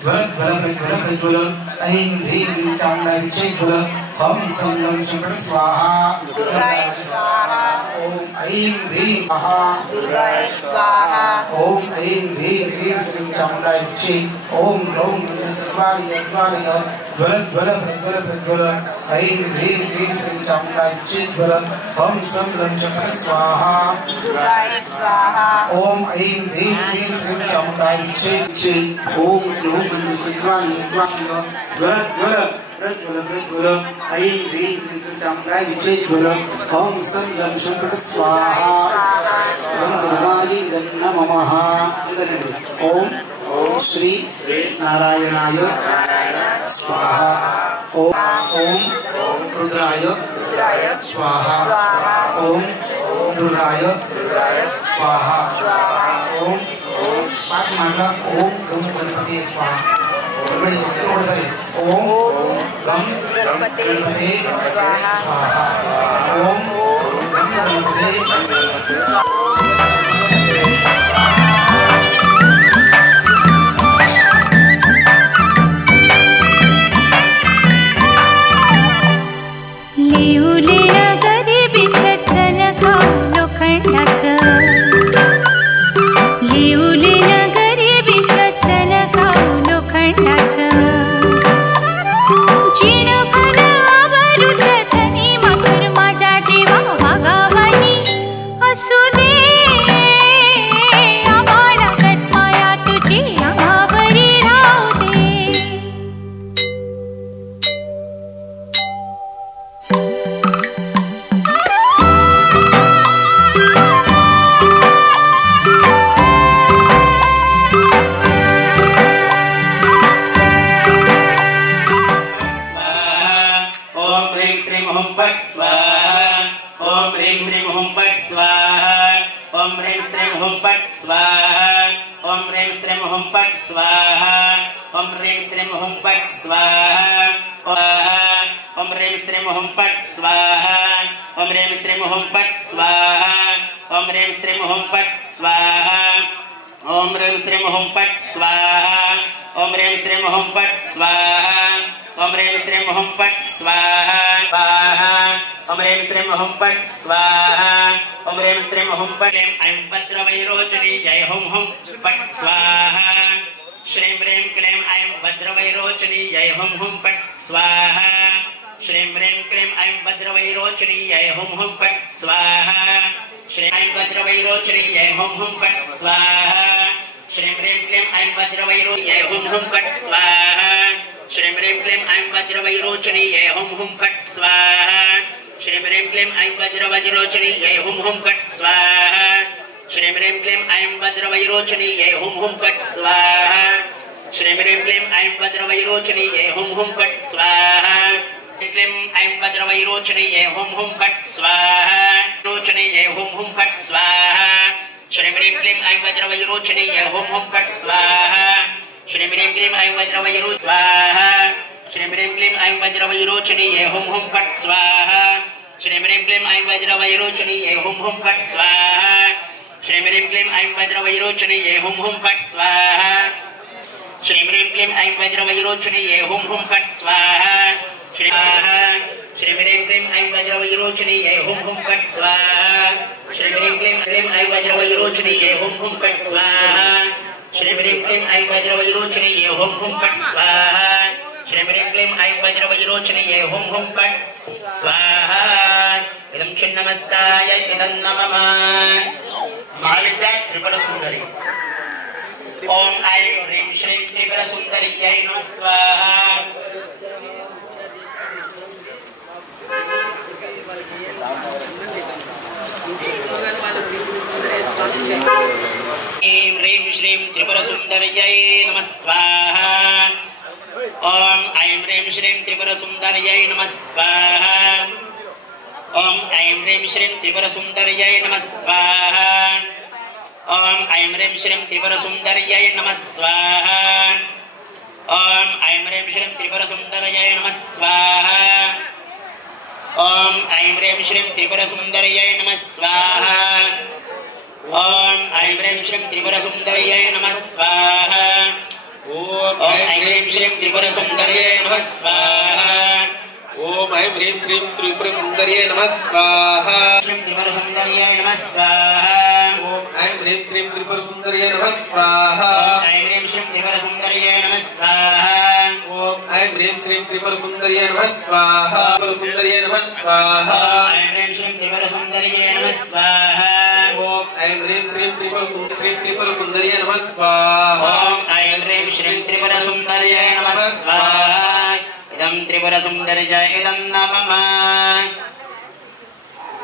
ధ్వర ధ్వర ప్రజ్వల ప్రజ్వల ఐం హ్రీం క్లీం చాముండాయ విచే జ్వల హం సంగం శంకర స్వాహా దుర్గాయ స్వాహా ఓం ఐం హ్రీం స్వాహా దుర్గాయ స్వాహా ఓం ఐం హ్రీం క్లీం శ్రీం చాముండాయ విచే ఓం రౌం నృత్య శివాయ త్వాయ జ్వల జ్వల ప్రజ్వల ప్రజ్వల ఐం హ్రీం క్లీం శ్రీం చాముండాయ విచే జ్వల హం సంగం శంకర స్వాహా దుర్గాయ స్వాహా ఓం ఐం హ్రీం క్లీం శ్రీం చాముండాయ విచే ఓం రౌం నృత్య శివాయ త్వాయ జ్వల జ్వల प्रज्वल प्रज्वल ऐं ह्रीं क्लीं चामुण्डाय विचे ज्वल ॐ सं लं शंकर स्वाहा ॐ दुर्गायै नमः ॐ श्री नारायणाय स्वाहा ॐ रुद्राय स्वाहा ॐ दुर्गाय स्वाहा ॐ पाच मांडला ॐ गं गणपती स्वाहा ओम गम गणपते स्वाहा ओम गम गणपते लिवलेला गरिबीचं चणकाव लोखंडाचं लिवलेलं गरिबीचं चणकाव लोखंडाचं जीण भलं आवरूचं धनी मधुर माझा देवा वागावानी असू दे आम्हाला गतमाया तुझी आम्हावरी राहू दे श्रीं ह्रीं क्लीं ऐं वज्रवैरोचनीये हुं हुं फट् स्वाहा श्रीं ह्रीं क्लीं ऐं वज्रवैरो स्वाहा श्रीं ह्रीं क्लीं ऐं वज्रवैरोचनीये हुं हुं फट् स्वाहा श्रीं ह्रीं क्लीं ऐं वज्रवैरोचनीये हुं हुं फट् स्वाहा श्रीं ह्रीं क्लीं ऐं वज्रवैरोचनीये हुं हुं फट् स्वाहा श्रीं ह्रीं क्लीं ऐं वज्रवैरोचनीये हुं हुं फट् स्वाहा श्रीं ह्रीं क्लीं ऐं वज्रवैरोचनीये हुं हुं फट् स्वाहा श्रीं ह्रीं क्लीं ऐं वज्रवैरोचनीये हुं हुं फट् स्वाहा श्रीं ह्रीं क्लीं ऐं वज्रवैरोचनीये हुं हुं फट् स्वाहा श्रीं ह्रीं क्लीं ऐं वज्रवैरोचनीये हुं हुं फट् स्वाहा इदं छिन्नमस्ताय इदं नमः महाविद्या त्रिपुरसुन्दरी ओम ऐं ह्रीं श्रीं त्रिपुरसुन्दर्यै नमः स्वाहा ऐं ह्रीं श्रीं त्रिपुरसुन्दर्यै नमः स्वाहा ओम ऐं ह्रीं श्रीं त्रिपुरसुन्दर्यै नमः स्वाहा ओम ऐं ह्रीं श्रीं त्रिपुरसुन्दर्यै नमः स्वाहा ओम ऐं ह्रीं श्रीं त्रिपुरसुन्दर्यै नमः स्वाहा ओम ऐं ह्रीं श्रीं त्रिपुरसुन्दर्यै नमः स्वाहा ओम ऐं ह्रीं श्रीं त्रिपुरसुन्दर्यै नमः स्वाहा ओम ऐं ह्रीं श्रीं त्रिपुरसुन्दर्यै नमः स्वाहा ओम ऐं ह्रीं श्रीं त्रिपुरसुन्दर्यै नमः स्वाहा ओम ऐं ह्रीं श्रीं त्रिपुरसुन्दर्यै नमः स्वाहा श्रीं त्रिपुरसुन्दर्यै नमः स्वाहा ओम ऐं ह्रीं श्रीं त्रिपुरसुन्दर्यै नमः स्वाहा ऐं ह्रीं श्रीं त्रिपुरसुन्दर्यै नमः स्वाहा ओम ऐं ह्रीं श्रीं त्रिपुरसुन्दर्यै नमः स्वाहा त्रिपुरसुन्दर्यै नमः स्वाहा ऐं ह्रीं श्रीं त्रिपुरसुन्दर्यै नमः स्वाहा ओम ऐं ह्रीं श्रीं त्रिपुरसुन्दर्यै नमः स्वाहा ओम ऐं ह्रीं श्रीं त्रिपुरसुन्दर्यै नमः स्वाहा इदं त्रिपुरसुन्दर्यै इदं नमः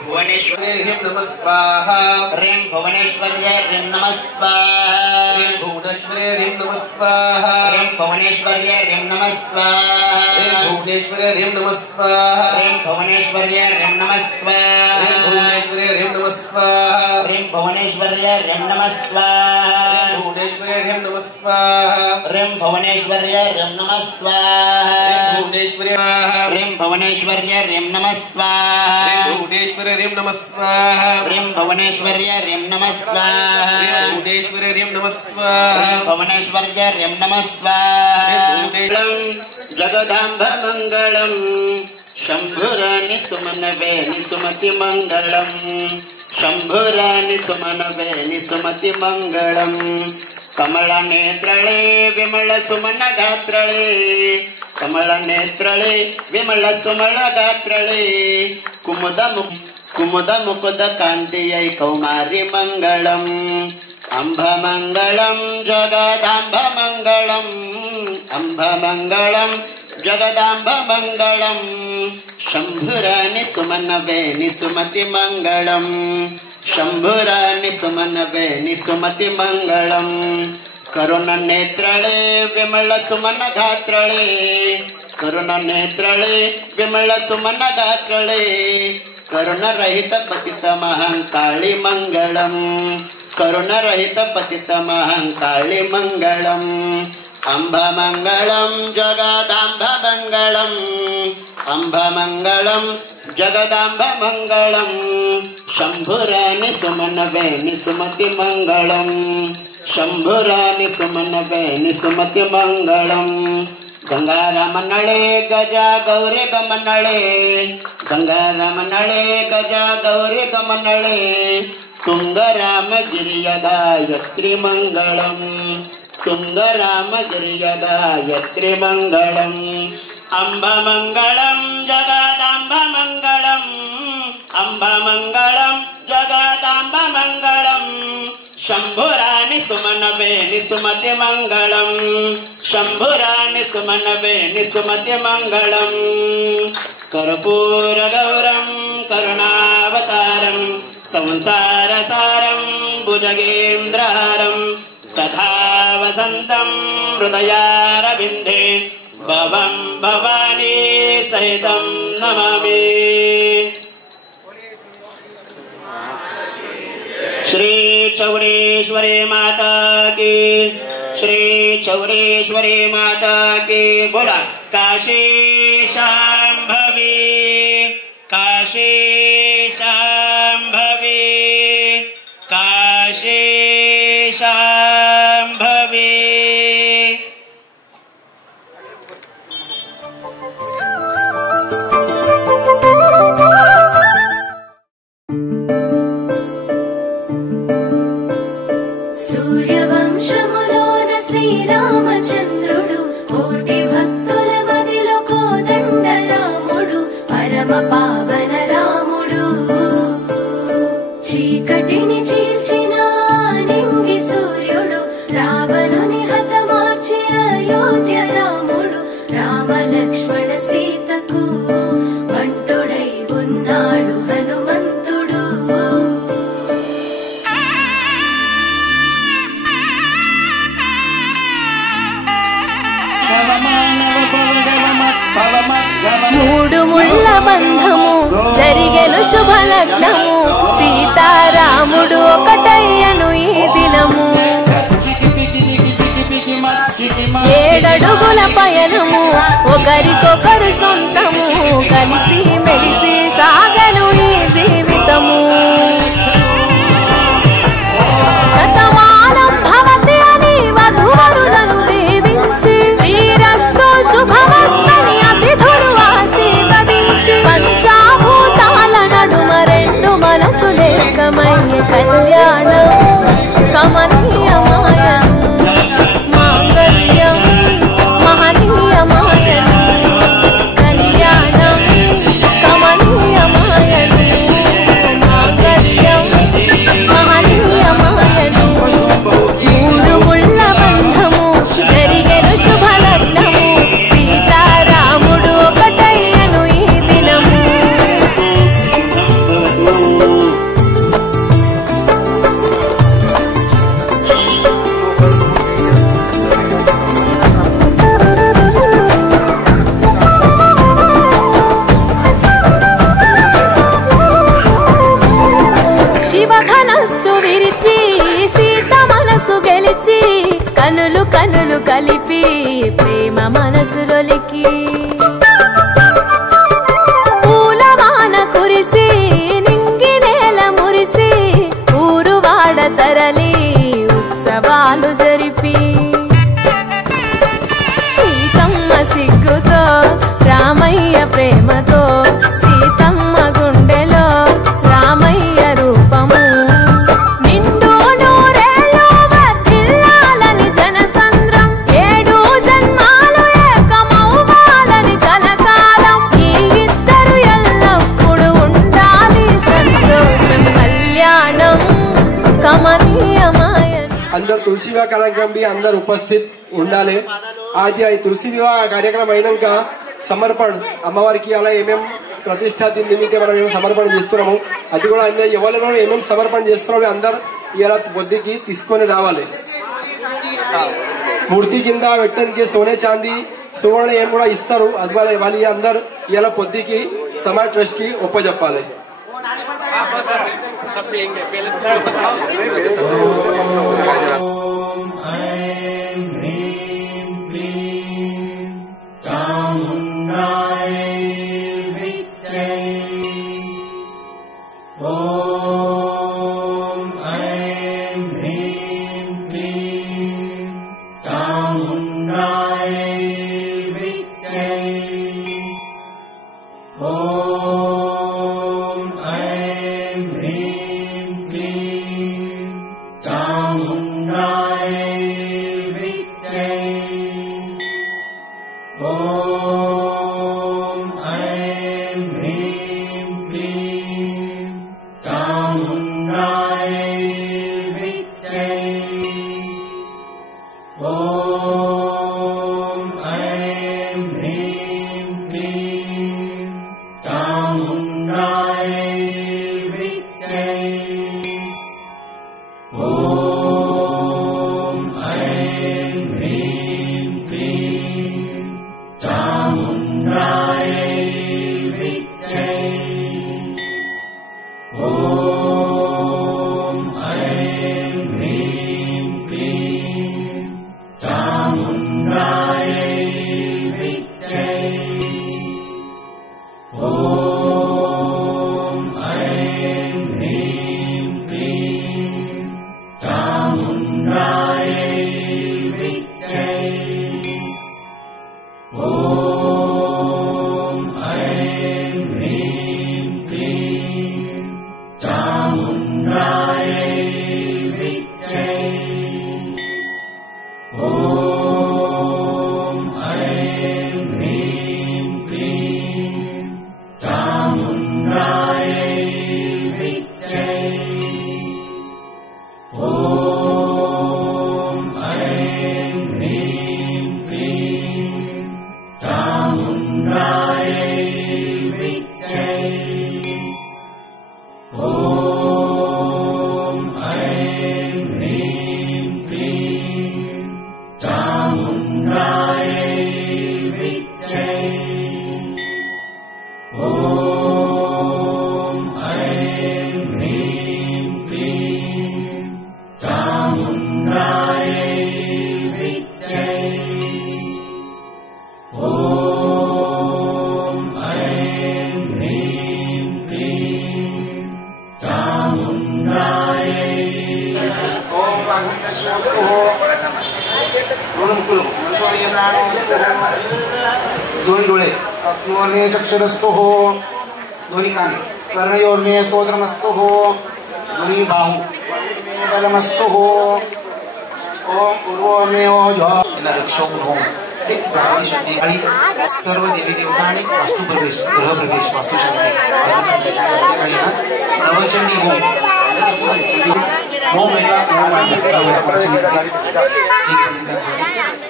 भुवनेश्वर्यै नमः स्वाहा ह्रीं भुवनेश्वर्यै ह्रीं नमः स्वाहा ह्रीं भुवनेश्वर्यै नमः स्वाहा ह्रीं भुवनेश्वर्यै ह्रीं नमः स्वाहा ह्रीं भुवनेश्वर्यै ह्रीं नमः स्वाहा ह्रीं भुवनेश्वर्यै ह्रीं नमः स्वाहा ह्रीं भुवनेश्वर्यै ह्रीं नमः स्वाहा ह्रीं भुवनेश्वर्यै ह्रीं नमः स्वाहा ह्रीं भुवनेश्वर्यै ह्रीं नमः स्वाहा ह्रीं भुवनेश्वर्यै ह्रीं नमः स्वाहा ह्रीं भुवनेश्वर्यै ह्रीं नमः स्वाहा भुवनेश्वर्यै ह्रीं नमः स्वाहा भुवनेश्वर्यै ह्रीं नमः स्वाहा जगदाम्बमङ्गलं शम्भुराणि सुमनवेनि सुमतिमङ्गलं शम्भुराणि सुमनवेनि सुमतिमङ्गलं कमलनेत्रळे विमलसुमनगात्रळे कमलनेत्रळे विमलसुमनगात्रळे कुमुदमुकुदकान्त्यै कौमारी मङ्गलम् अम्भमङ्गलं जगदाम्बमङ्गलम् अम्भमङ्गलं जगदाम्बमङ्गलं शम्भुराणि सुमनवेनि सुमतिमङ्गलं शम्भुराणि सुमनवेनि सुमतिमङ्गलं करुणनेत्रळे विमलसुमनगात्रळे करुणनेत्रळे विमलसुमनगात्रळे करुणरहित पतितमहङ्काळि मङ्गलम् करुणरहित पतितमहङ्काळि मङ्गलम् अम्भमङ्गलं जगदाम्बमङ्गलम् अम्भमङ्गलं जगदाम्बमङ्गलं शम्भुराणि सुमनवेनि सुमतिमङ्गलं शम्भुराणि सुमनवेनि सुमतिमङ्गलं गंगारमणळे गजा गौरी गमनळे गंगारमणळे गजा गौरी गमनळे तुंगरामगिरियदायत्री मङ्गलम् तुंगरामगिरियदायत्री मङ्गलम् अम्बमङ्गलं जगदाम्बमङ्गलम् अम्बमङ्गलं जगदाम्बमङ्गलं शम्भुराणि सुमनवेनि सुमतिमङ्गलं शम्भुराणि सुमनवेनि सुमतिमङ्गलं कर्पूरगौरं करुणावतारं संसारसारं भुजगेन्द्रहारं तथा वसन्तं हृदयारविन्दे भवं भवानी सहितं नमामि। श्री चौड़ेश्वरी माता की, श्री चौड़ेश्वरी माता की। बोला काशी शांभवी, काशी शांभवी, काशी शांभवी। సూర్యవంశములోన శ్రీరామచంద్రుడు, కోటి భక్తుల మదిలో కోదండ రాముడు, పరమ పావన రాముడు. చీకటిని చీల్చిన నింగి సూర్యుడు, రావణుని హతమార్చి అయోధ్య రాముడు. రామ లక్ష్మణ సీతకు బంటుడై ఉన్నాడు హనుమంతుడు. మూడు ముళ్ళ బంధము జరిగెను శుభలగ్నము, సీతారాముడు ఒకటయ్యను ఈ దినము. ఏడడుగుల పయనము ఒకరికొకరు సొంతము, కలిసి మెలిసి సాగను ఈ జీవితము. శతమానం భవతి అని వధువరులను దీవించి, శ్రీరస్తు శుభమస్తని అతిథులు ఆశీర్వదించి, పంచాభూతాల నడుమ రెండు మనసులేకమయ్యే కళ్యాణం కమనీయమాయను, మాంగళ్యం మహనీయమాయను. కళ్యాణం కమనీయమాయను, మాంగళ్యం మహనీయమాయను. మూడు ముళ్ళ బంధము జరిగెను శుభలగ్నము, సీతారాముడు ఒకటయ్యను ఈ దినము. శివధనస్సు విరిచి సీత మనసు గెలిచి, కనులు కనులు కలిపి ప్రేమ మనసులొలికి, పూలవాన కురిసి నింగి నేల మురిసి, ఊరు వాడ తరలి ఉత్సవాలు జరిపి, సీతమ్మ సిగ్గుతో రామయ్య ప్రేమతో, సీతమ్మ గుండెలో రామయ్య రూపము. నిండు నూరేళ్ళు వర్ధిల్లాలని జనసంద్రం, ఏడు జన్మాలు ఏకమవ్వాలని కలకాలం. ఈ ఇద్దరు ఎల్లప్పుడు ఉండాలి సంతోషం, కళ్యాణం కమనీయమాయను. అందరు తులసి వివాహ కార్యక్రమం అందరు ఉపస్థిత్ ఉండాలి. అది తులసి వివాహ కార్యక్రమం అయినాక సమర్పణ అమ్మవారికి అలా ఏమేమి ప్రతిష్ట దీని నిమిత్తం మనం ఏమేమి సమర్పణ చేస్తున్నాము, అది కూడా అందరూ ఎవరిలో ఏమేమి సమర్పణ చేస్తున్నామో అందరు ఇలా బొద్దికి తీసుకొని రావాలి. మూర్తి కింద పెట్టడానికి సోనే చాందీ సువర్ణ ఏం కూడా ఇస్తారు, అది వాళ్ళు అందరు ఇలా పొద్దుకి సమాజ్ ట్రస్ట్ కి ఒప్పజెప్పాలి. Om दोन्ही डोळे अग्नोर्मे चक्षुरस्तु हो दोन्ही कान कर्णयोर्मे स्तोत्रमस्तु हो दोन्ही बाहू बलमस्तु हो ओम पूर्वोर्मे ओजो रक्षोम हो जागती शुद्धी आणि सर्व देवी देवता आणि वास्तुप्रवेश गृहप्रवेश वास्तुशांती संध्याकाळी नवचंडी होम होम वेगळा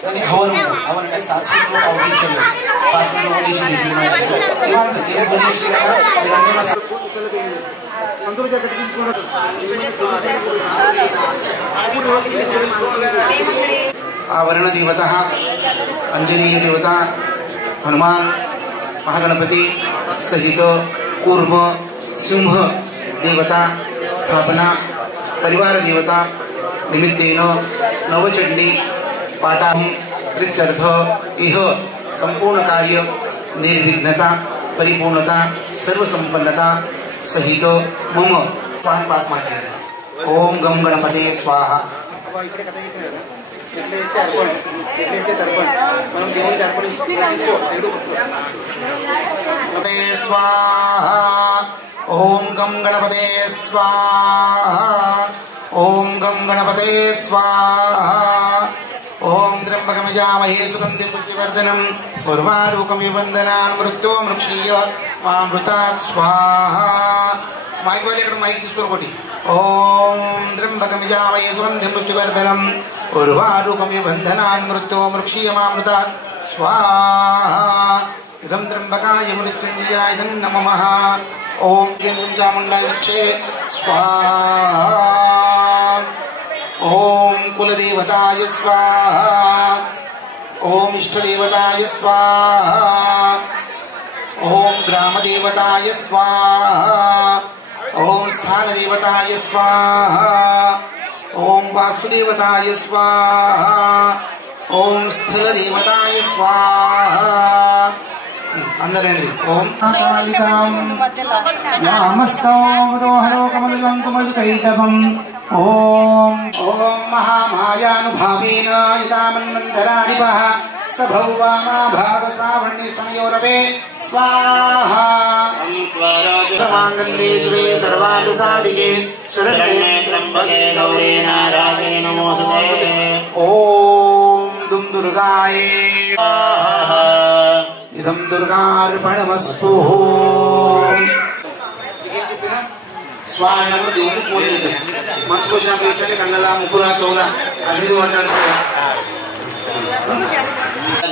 आणि हवन हवन 700 लोक आवडीत चालले 5 मिनिट ओलीशी निवांत देव बोलीशी अंतुरच्या कटीची आवरण देवता अंजनीय देवता हनुमान महागणपती सहित कूर्म सिंह देवता स्थापना परिवार देवता निमित्तेन नवचंडी पाठा प्रीत्यर्थ इह संपूर्ण कार्य निर्विघ्नता परिपूर्णता सर्वसंपन्नता सहित मम स्वाहा 5 माटे ओम गम गणपते स्वाहा स्वाहा ओम गम गणपते स्वाहा ओम गम गणपते स्वाहा ओम त्र्यंबकमजामहे सुगंधिं पुष्टिवर्धनम् उर्वारुकमिव वन्दनान् मृत्यो मृक्षीय मामृतात् स्वाहा माइक वाले माइक తీసుకో कोटी ओम त्र्यंबकमजामहे सुगंधिं पुष्टिवर्धनम् उर्वारुकमिव वन्दनान् मृत्यो मृक्षीय मामृतात् स्वाहा इदं त्र्यंबकाय मृत्युंजयाय नमः ओम चामुण्डाय वक्षे स्वाहा ओम कुलदेवताय स्वाहा ओम इष्टदेवताय स्वाहा ओम ग्रामदेवताय स्वाहा ओम स्थानदेवताय स्वाहा ओम वास्तुदेवताय स्वाहा ओम स्थलदेवताय स्वाहा अंदर ओम नमस्तोहरो कमलं कमलकैटभम् ओम ओम महामायानुभावेन इदामन्वन्तरादिपः स भौवामा भागसावण्यस्तनयोरवे स्वाहा माङ्गल्ये शिवे सर्वार्थसाधिके शरण्ये त्र्यम्बके गौरी नारायणे नमोस्तुते ओम दुम दुर्गाय स्वाहा इदं दुर्गार्पणमस्तु स्वानम देवू पोषित मनसो चांगलीसने कन्नला मुकुरा चौला अगदी वर्णन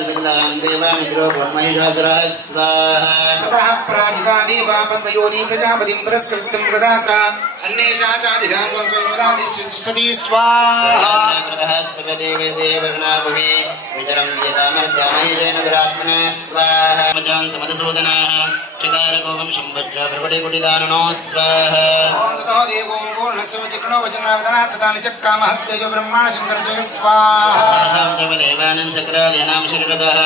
सकलां देवा मित्रो ब्रह्मैराजरा स्वाहा ततः प्राजिता देवा पद्मयोनि प्रजापतिं पुरस्कृतं प्रदास्ता अन्येषा चादिरा संस्वयोदादिष्टति स्वाहा प्रदहस्तव देवे देवगणाभवे विचरं यतामर्त्यामहेन दुरात्मने स्वाहा मजान् समदसूदनाः चितारकोपं संवज्र प्रकटिकुटिदाननो स्वाहा ओम ततो देवो पूर्णस्य वचक्रणो वचनावदनात् तथा निचक्कामहत्यजो ब्रह्माण शंकरजो स्वाहा अहं च देवानां शक्रादीनां शरीरतः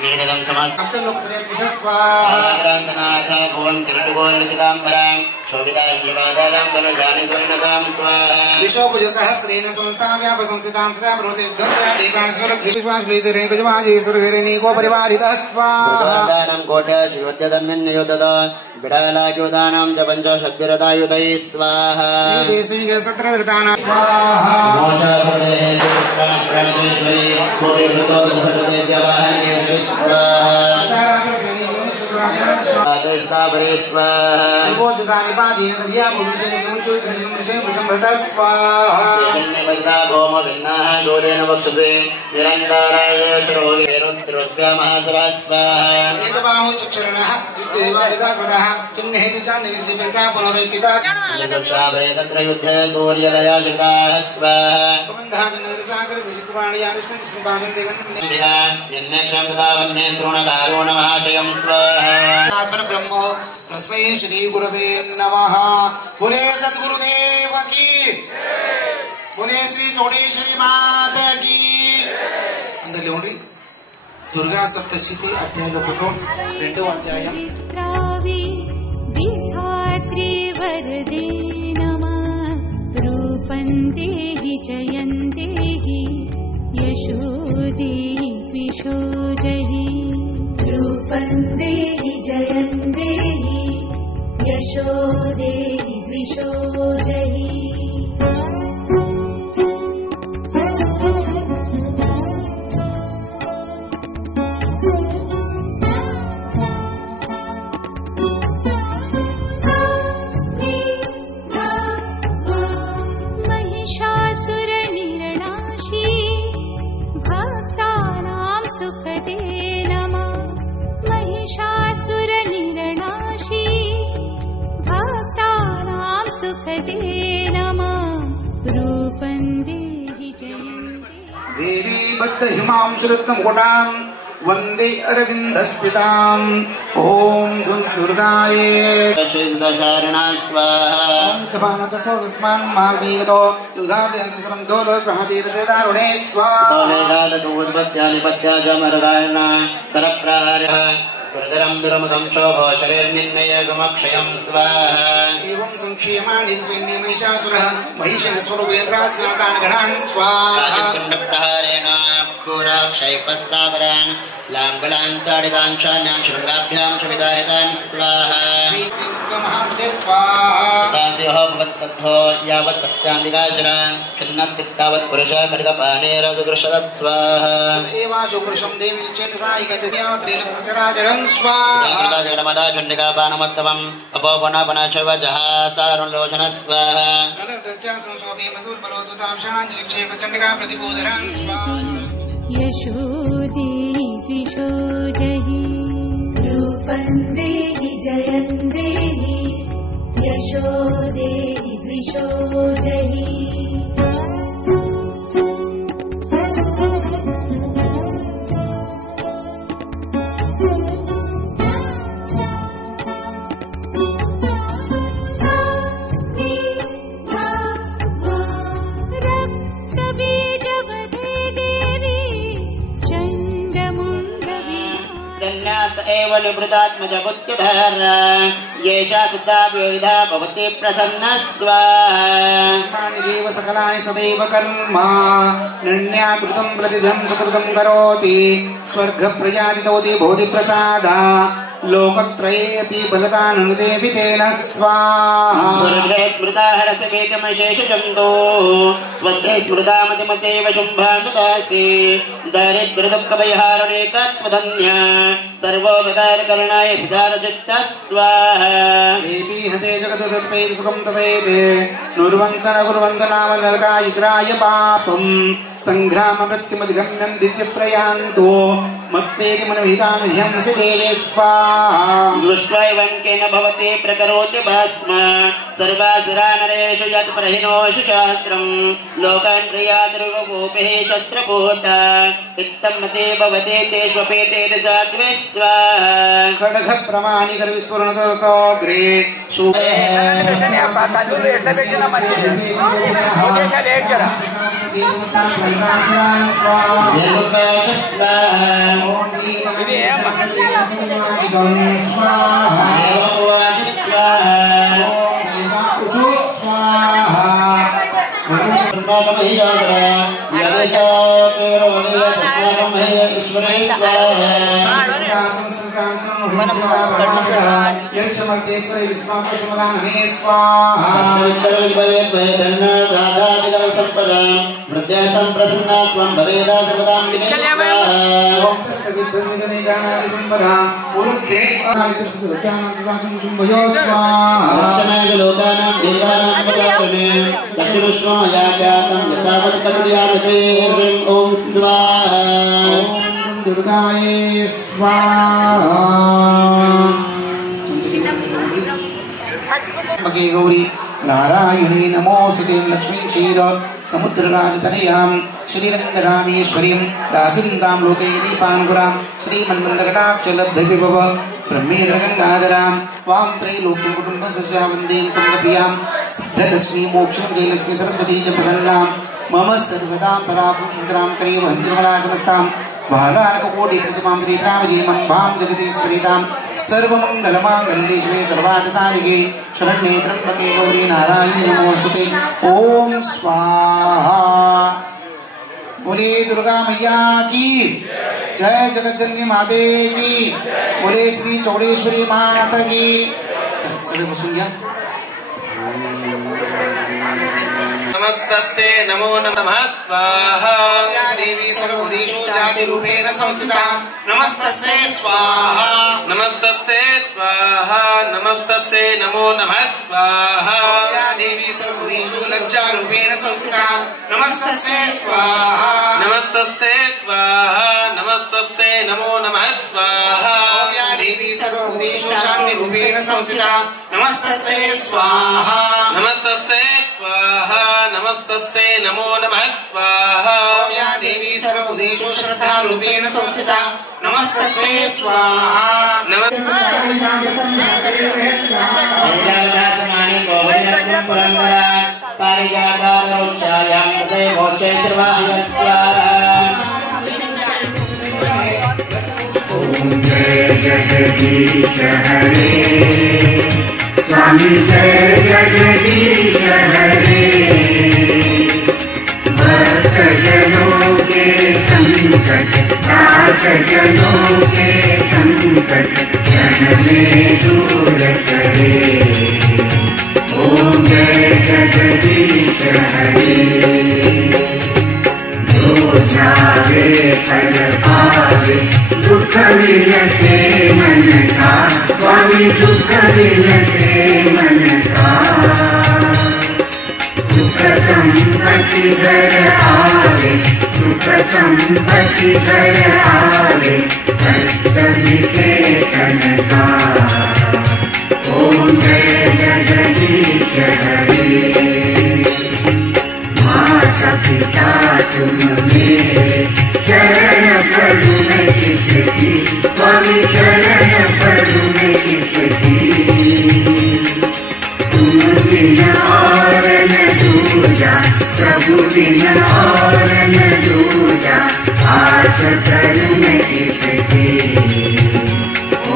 विवेकदं समाप्तं लोकत्रयं विश्वाहा ग्रन्थनाथ भुवन किरीटगोललिखिताम्बरां शोभिताजीवादालां दलजानि स्वर्णतां स्वाहा विशोपजसहस्रेण संस्थाव्यापसंस्थितां तथा प्रवृत्तियुद्धं दीपाश्वरद्विश्वाश्वरीतरेकजमाजेश्वरहेरेणीको परिवारितः स्वाहा दानं कोट्याश्योद्यतन्मिन्नयोदद विडालाग्योदानां च पञ्चषद्भिरदायुधैः स्वाहा देशविगसत्रधृतानां स्वाहा ब्रह्मो तस्मै श्री गुरवे नमः। बोले सद्गुरुदेव की, बोले श्री चौडेश्वरी माता की। अंदर दुर्गा सप्तशती अध्याय ఒకటో రెండో అధ్యాయం विधात्री वरदे नमः रूपं देहि जयं देहि यशो देहि द्विषो जहि देहि जयं देहि यशो देहि द्विषो जहि देवी बद्ध हिमांशरत्नमुकुटां वन्दे अरविन्दस्थितां ॐ दुर्गाये चैतशारणा स्वाहा तस्मान् मार्गीगतो दुर्गादेवसरं दोलग्रहतीर्थदारुणे स्वाहा तोलेदादूद्वत्यानिपत्याजमरदारणा करप्रहारः दुर्धरं दुरमुखं शोभो शरीर्निर्णयगमक्षयं स्वाहा एवं संक्षेमाणि स्वयंनिमैषासुरः महिषणस्वरूपेण त्रास्नातान् गणान् स्वाहा चण्डप्रहारेण घोराक्षयपस्तावरान् लाङ्गलान् ताडितान् चान्यान् शृङ्गाभ्यां च विदारितान् स्वाहा स्वाहा भवत्सद्धो यावत् तस्याम्बिकाचरान् खिन्नत्तिक्तावत् पुरुषः खड्गपाणेरदुदृशदत् स्वाहा एवाशो पुरुषं देवी चेतसायिकत्रिलक्षस्य राजरं स्वाहा जगन्मदा चण्डिका बाणमत्तमम् अपोपनापना च वजः सारुणलोचन स्वाहा चण्डिका प्रतिबोधरं स्वाहा यशो देहि द्विषो जहि रूपं देहि जयं देहि यशो देहि द्विषो जहि एव निवृतात्मजबुद्धिधर येषा सिद्धा विविधा भवति प्रसन्ना स्वाहा देव सकलानि सदैव कर्म नृण्याकृतं प्रतिधं सुकृतं करोति स्वर्गप्रजातितोति भवति प्रसादा लोकत्रयेऽपि फलदाननुदेवि तेन स्वाहा स्वर्गे स्मृता हरसवेगमशेषजन्तो स्वस्थे स्मृता मतिमतेव शुम्भानुदासि दारिद्र्यदुःखभयहारणे तत्त्वधन्या सर्वोपकारकरणाय सिद्धारचित्तः स्वाहा देवी हते जगदतत्पेति सुखं तदेते नुर्वन्त न कुर्वन्त नाम नरकायिस्राय पापं सङ्ग्राममृत्युमधिगम्यं दिव्यप्रयान्तो मत्पेति मनविहितामिह्यंसि देवे स्वाहा दृष्ट्वा एवं केन भवति प्रकरोति भस्म सर्वासुरा नरेषु यत्प्रहिनोषु शास्त्रं लोकान् प्रियातिरुगोपेः शस्त्रभूता इत्थं मते भवते तेष्वपेते सात्वे स्वाहा खड्ग प्रमाणिकर विस्फुरणतोऽग्रे दुर्गाये स्वाहा गौरी नारायणी नमोस्तुते लक्ष्मी क्षीर समुद्रराजतनयां श्रीरङ्गरामेश्वरीं दासीं तां लोके दीपानुगुरां श्रीमन्मन्दकटाक्षलब्धविभव ब्रह्मेन्द्रगङ्गाधरां वां त्रैलोक्यं कुटुम्बसस्या वन्दे कुन्दप्रियां सिद्धलक्ष्मी मोक्षं जयलक्ष्मी सरस्वती च प्रसन्नां मम सर्वदां परापुरुषुतरां करेव हन्तिर्मलासमस्तां बालार्ककोटि प्रतिमां त्रित्रामजीमं भां जगदीश्वरीतां सर्वमङ्गलमाङ्गल्ये शिवे सर्वार्थसाधिके शरण्ये त्र्यम्बके गौरी नारायणी नमोस्तुते ॐ स्वाहा बोले दुर्गा मैया की जय, जगत जननी माते की, बोले श्री चौड़ेश्वरी माता की। सगळे बसून घ्या। नमस्तस्ते नमो नमः स्वाहा। या देवी सर्वभूतेषु जातिरूपेण संस्थिता नमस्तस्ते स्वाहा। नमस्तस्ते स्वाहा। नमस्तस्ते नमो नमः स्वाहा। या देवी सर्वभूतेषु लज्जारूपेण संस्थिता नमस्तस्ते स्वाहा। नमस्तस्ते स्वाहा। नमस्तस्ते नमो नमः स्वाहा। या देवी सर्वभूतेषु शान्तिरूपेण संस्थिता नमस्तस्ते स्वाहा। नमस्तस्ते स्वाहा। नमस्तस्ते नमो नमः स्वाहा। या देवी सर्वभूतेषु श्रद्धारूपेण संस्थिता नमस्तस्ते स्वाहा। ऐरावधासमानि गोविन्दं परम्परा पारिजातारोक्षायां कृते मोक्षे सर्वाहयस्त्वा। ओम जय जगदीश हरे स्वामी जय जगदीश हरे भक्तजनों के संकट दासजनों के संकट क्षण में दूर करे। ओम जय जगदीश हरे जो जावे फल पावे दुख विलसे मन का स्वामी दुख विलसे मन का सुख संपत्ति घर आवे सुख संपत्ति घर आवे कष्ट विकेतन का। ओम जय जगदीश हरे माता पिता तुम मेरे शरण प्रभु में किसकी स्वामी शरण प्रभु में किसकी तुम बिना और न दूजा प्रभु बिना और न दूजा आस करूं मैं किसकी।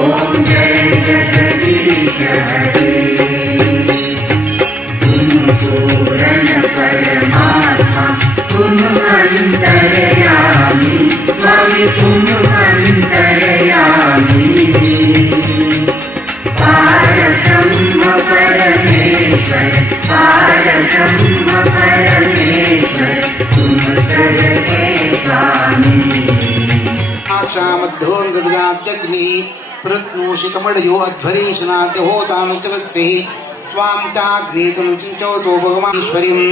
ओम जय जगदीश हरे तुम पूर्ण परमात्मा तुम अंतर्यामी स्वामी तुम अंतर्यामी पारब्रह्म परमेश्वर पारब्रह्म परमेश्वर तुम सर्वे स्वामी। आशामद्धोऽग्नि प्रत्नोषिकमडयो अध्वरेशनाद्य होतानुचवत्से स्वां चाग्नेतनुचिञ्चोऽसो भगवानीश्वरीं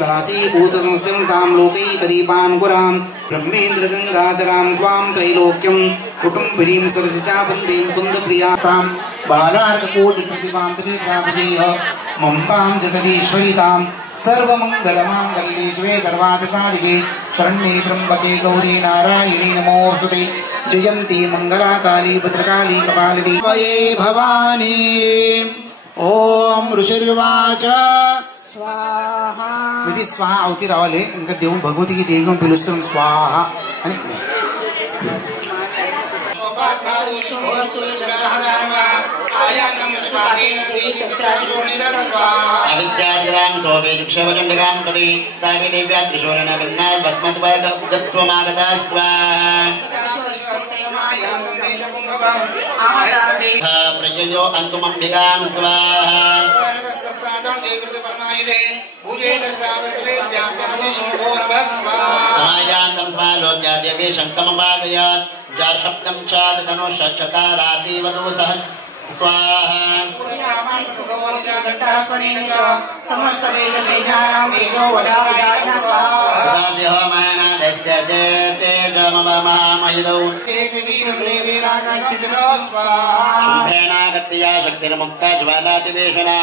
दासीभूतसंस्थिं तां लोकैकदीपान्कुरां ब्रह्मेन्द्रगङ्गाधरां त्वां त्रैलोक्यं कुटुम्बिनीं सरसिचावन्तीं कुन्दप्रियातां बालार्ककोटिप्रतिभां त्रिनेत्रापदेह मम्बां जगदीश्वरी तां सर्वमङ्गलमाङ्गल्ये शिवे सर्वार्थसाधिके शरण्ये त्र्यम्बके गौरी नारायणी नमोऽस्तुते जयन्ती मङ्गलाकाली भद्रकाली कपालिनी वये भवानी। ओम ऋषिर्वाच स्वाहा विधि स्वाहा आवती रावाले इंका देवून भगवती की देवी पिलुस्तुन स्वाहा आणि अविद्याजरां सोमे दुक्षवजण्डकां प्रति सावे देव्या त्रिशूलेन भिन्ना भस्मत्वमागता स्वाहा प्रजयो अंतुमंबिकां स्वाहा समायान्तं समालोक्य देवी शङ्कमवादयात् या शब्दं चादनुषच्छतारातीवधू सह स्वाहा शुम्भेनागत्या शक्तिर्मुक्ता ज्वालातिवेशना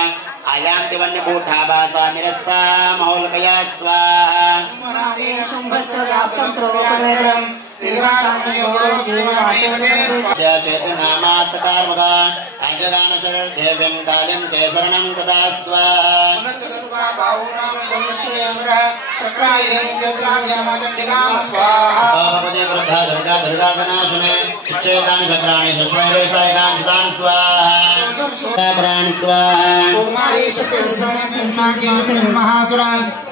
आयान्ति वन्यकूठाभासा निरस्ता मौलकया स्वाहा चेतनामात्तकार्मका अजगानचरदेव्यं कालिं ते शरणं तदा स्वाहा भगवते वृद्धा दुर्गा दुर्गानाशने चेतानि चक्राणि सस्वैरे सायकां स्वाहा प्राण स्वाहा ओमारे शक्ति स्थाने निर्मा के महासुरा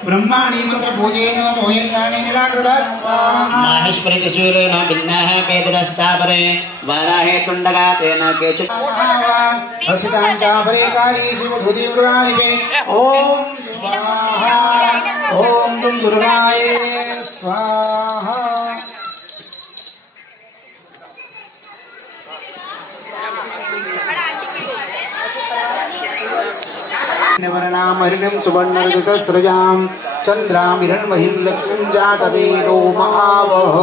ब्रह्माणी मंत्र पूजेन तोयंगाने निराकृता स्वाहा माहेश्वरी किशोरेण भिन्नः पेतुरस्तापरे वाराहे तुण्डगातेन केचु भक्षितां चापरे काली शिवधुति मृगादिपे ओम स्वाहा ओम दुम दुर्गाय स्वाहा वर्णामरिणं सुवर्णरजतस्रजां चन्द्रामिरण्महीं लक्ष्मीं जातवेदो महावः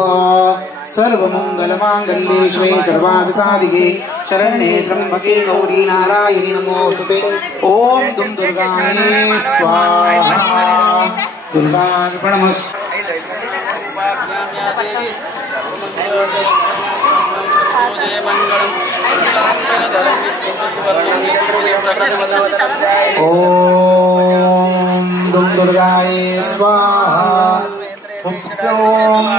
सर्वमङ्गलमाङ्गल्ये शिवे सर्वार्थसाधिके शरण्ये त्र्यम्बके गौरी नारायणि नमोस्तुते ॐ दुं दुर्गाय स्वाहा दुर्गार्पणमस्तु ओम दुम दुर्गाय स्वाहा ओम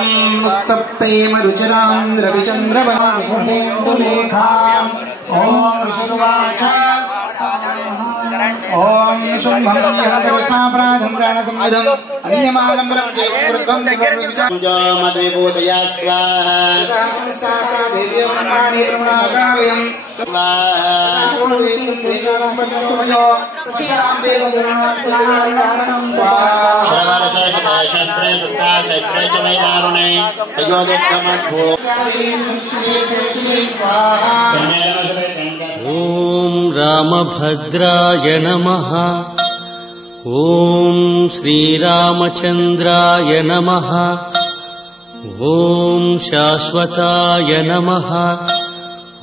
उत्तप्तेम रुचिरां रविचन्द्रवनेन्दुलेखां ओम ऋषुवाच ओम शुंभं यन्त्रविष्णापराधं प्राणसंविदं अन्यमालम्बरं चैवं कृतं मद्विभूतया स्वाहा संस्था देव्यं ब्रह्माणि ब्रह्मणाकारयं ओम रामभद्राय नमः। ओम श्रीरामचन्द्राय नमः। ओम शाश्वताय नमः।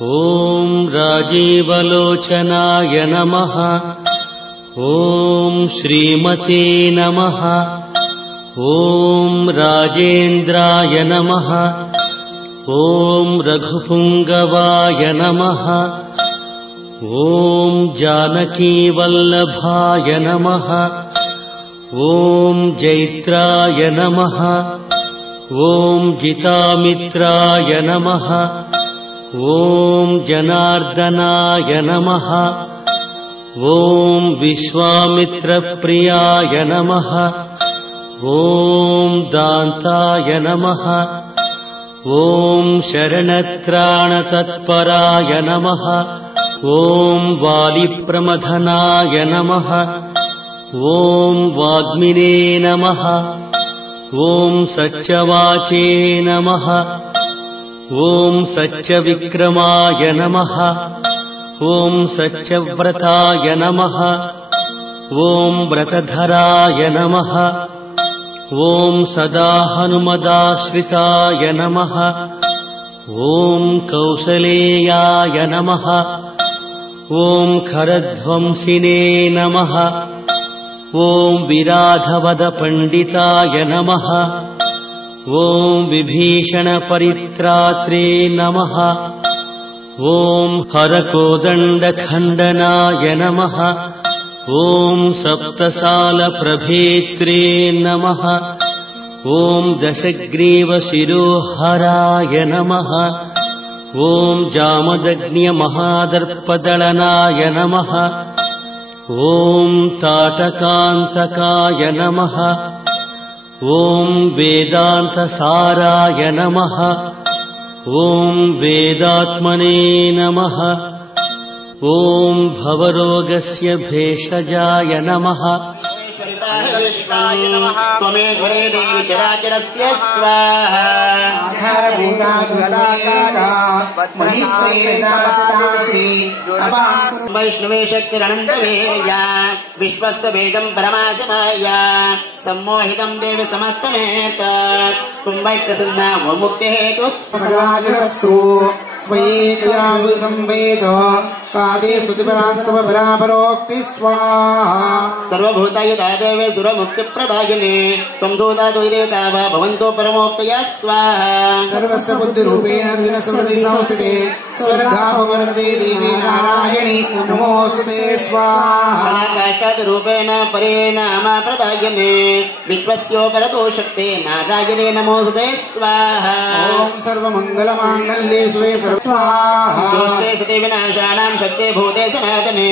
ओम राजीवलोचनाय नमः। ओम श्रीमते नमः। ओम राजेन्द्राय नमः। ओम रघुपुंगवाय नमः। ओम जानकीवल्लभाय नमः। ओम जैत्राय नमः। ओम जितामित्राय नमः। ओम जनार्दनाय नमः। ओम विश्वामित्रप्रियाय नमः। ओम दान्ताय नमः। ओम शरणत्राणतत्पराय नमः। ओम वालिप्रमथनाय नमः। ओम वाग्मिने नमः। ओम सत्यवाचे नमः। ओम सत्यविक्रमाय नमः। ओम सत्यव्रताय नमः। ओम व्रतधराय नमः। ओम सदा हनुमदाश्रिताय नमः। ओम कौसलेयाय नमः। ओम खरध्वंसिने नमः। ओम विराधवदपण्डिताय नमः। ओम विभीषणपरित्रात्रे नमः। ओम हरकोदण्डखण्डनाय नमः। ओम सप्तसालप्रभेत्रे नमः। ओम दशग्रीवशिरोहराय नमः। ओम जामदग्न्यमहादर्पदलनाय नमः। ओम ताटकान्तकाय नमः। ओम वेदान्तसाराय नमः। ओम वेदात्मने नमः। ओम भवरोगस्य भेषजाय नमः। त्वमेश्वरे देवी चराचरस्य स्वाहा वैष्णवे शक्तिरनन्तवीर्या विश्वस्य वेगं परमासिमाया सम्मोहितं देवी समस्तमेतत् तुं वै प्रसन्ना वो मुक्तिहेतुः वेद कादे स्तुतिपरान्तपरापरोक्ति स्वाहा सर्वभूतायुता देवे सुरमुक्तिप्रदायिने त्वं दूता द्वैदेता वा भवन्तो परमोक्तया स्वाहा सर्वस्य बुद्धिरूपेण अर्जुन स्मृति संस्थिते स्वर्गापवर्गदे देवी नारायणी नमो नमोस्तुते स्वाहा काष्ठादिरूपेण परिणाम प्रदायने विश्वस्योपरतो शक्ते नारायणे नमोस्तुते स्वाहा ओम सर्वमंगलमांगल्ये शिवे सर्वस्वाहा सोस्ते सते विनाशानां शक्ते भूते सनातने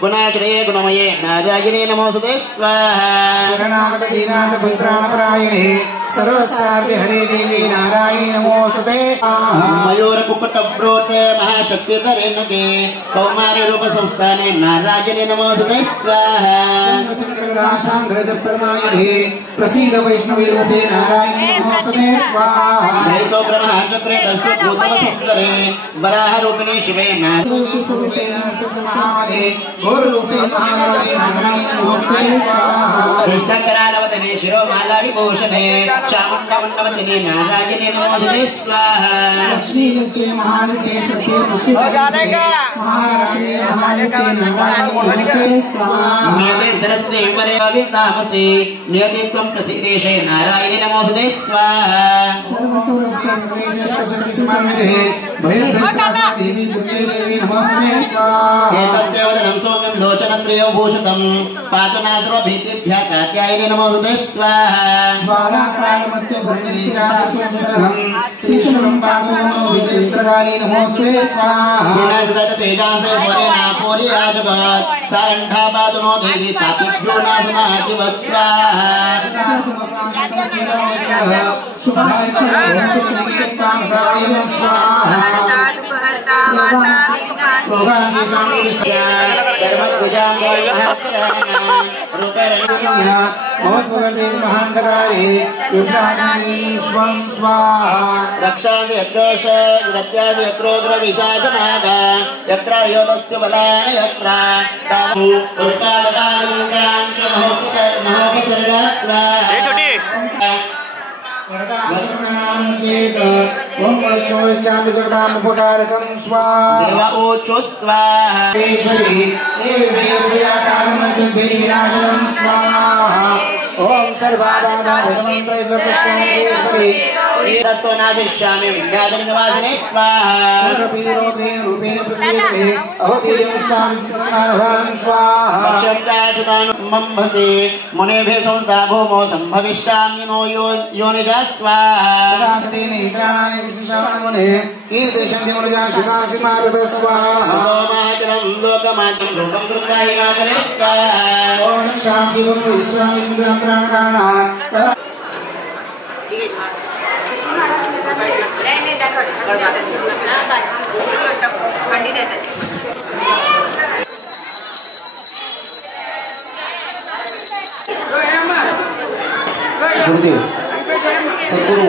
गुणाश्रये गुणमये नारायणे नमोस्तुते स्वाहा शरणागत दीनाथ पवित्राणपरायणे सर्वसार्थे हरे देवी नारायणी नमोस्तुते मयूर कुक्कुट प्रोते महाशक्ति धरेनुके कौमार रूप संस्थाने नारायणे नमोस्तुते स्वाहा शंखचक्रगदाशां गजपरमायुधे प्रसीद वैष्णवी रूपे नारायणी नमोस्तुते स्वाहा दैतो ब्रह्माचक्रे दशरथ भूतम सुंदरे वराह रूपिणे शिवे नारायणी महामाले घोर रूपे महामाले नारायणी नमोस्तुते स्वाहा कृष्णकरालवदने शिरोमाला विभूषणे चामुण्डमण्डवदिने नारायणे नमोस्तुते स्वाहा लक्ष्मी लज्जे महानिते सत्ये पुष्टि महाराणी महानिते नारायणी नमोस्तुते स्वाहा नियते सरस्वती परे अवितामसे नियतित्वं प्रसीदेशे नारायणे नमोस्तुते स्वाहा सर्वसुरक्षसमेशस्पशक्ति समान्विते भैरवस्वाहा देवी दुर्गे देवी नमोस्तुते स्वाहा एतद्देवदनं सौम्यं लोचनत्रयो भूषितं पातुनासर्व भीतिभ्यः कात्यायने नमोस्तुते स्वाहा ज्वालाकालमत्यो भरणीजासुसुदनं त्रिशूलं पादोनो विदेत्रकाली नमोस्तुते स्वाहा विनाशदत्त तेजासे स्वरेणा पूर्याजगत् सारण्ढा पादुनो देवी पातिभ्यो नाशनाति वस्त्राः शुभाय कामदाय स्वाहा रक्षादि यत्रोष रत्यादि यत्रोग्र विशाचनाग यत्र योगस्य बलान यत्र तामु उत्पादकालिकां च महोपसर्गास्त्रा ओम वैष्णवचामि जगदामुपकारकं स्वाहा देवा ओचो स्वाहा ईश्वरी विनाशनं स्वाहा ओम सर्वाबाधामन्त्रैर्वकस्वामीश्वरी तस्तो नाशिष्यामि विद्याधरनिवासिने स्वाहा रूपेण प्रतिष्ठे अवतीर्यस्यामि चित्तनाभवान् स्वाहा शब्दाचतानुमम्भसे मुनेभे संस्था भूमो सम्भविष्याम्यनो योनिजा स्वाहा नेत्राणानि विशिष्टामने कीर्तिशन्ति मुनिजा सुताचिमागत स्वाहा सोमाचरं लोकमात्रं रूपं कृत्वा हिमाचले स्वाहा ओम शान्ति वंश विश्वामित्राणकाणा गुरुदेव सद्गुरु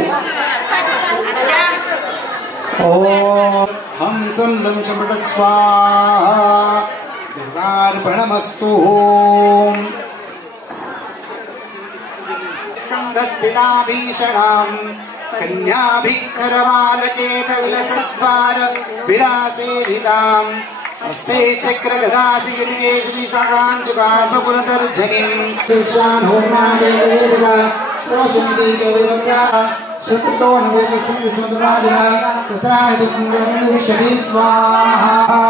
ओम हंसं लंचमट स्वाहा दुर्गार्पणमस्तु स्कन्धस्थिताभीषणां कन्याभिक्खरमालकेटविलसद्वार विलासेरितां हस्ते चक्रगदासि गिरिवेश विशाखां चुकापपुरतर्जनीं विश्वानोमादेवेदा श्रोषन्ति च विभक्ताः शततो नवेकस्मिन् सुन्दरादिना तस्त्रादिकुङ्गमिषति स्वाहा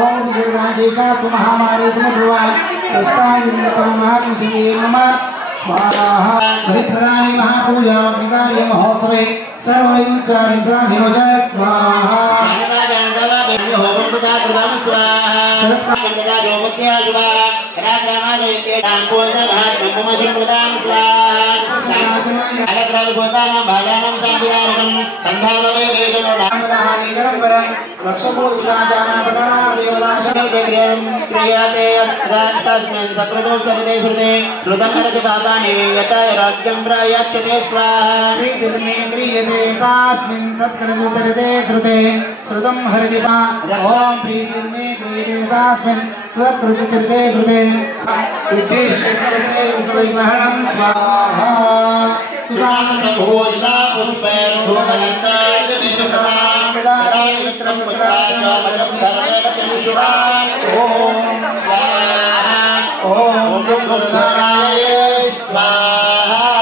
ॐ विश्वराजेका महामारे समभवान् तस्तायुन्नपरमात्मशिवे नमः स्वाहा हरिप्रदानि महापूजा अग्निकार्य महोत्सवे सर्वैरुच्चारित्राधिनो जय स्वाहा श्रुतं हरिदिपा ओम प्रीतिर्मे क्रियते सास्मिन् त्वत्कृतिचरिते श्रुते विद्येश्वरं स्वाहा सुदानभोजदा पुष्पैः धूपनन्त्राय विश्वसदां वित्रं पुत्राय धर्मगतं शुभान् ओम स्वाहा ओम दुर्गाय स्वाहा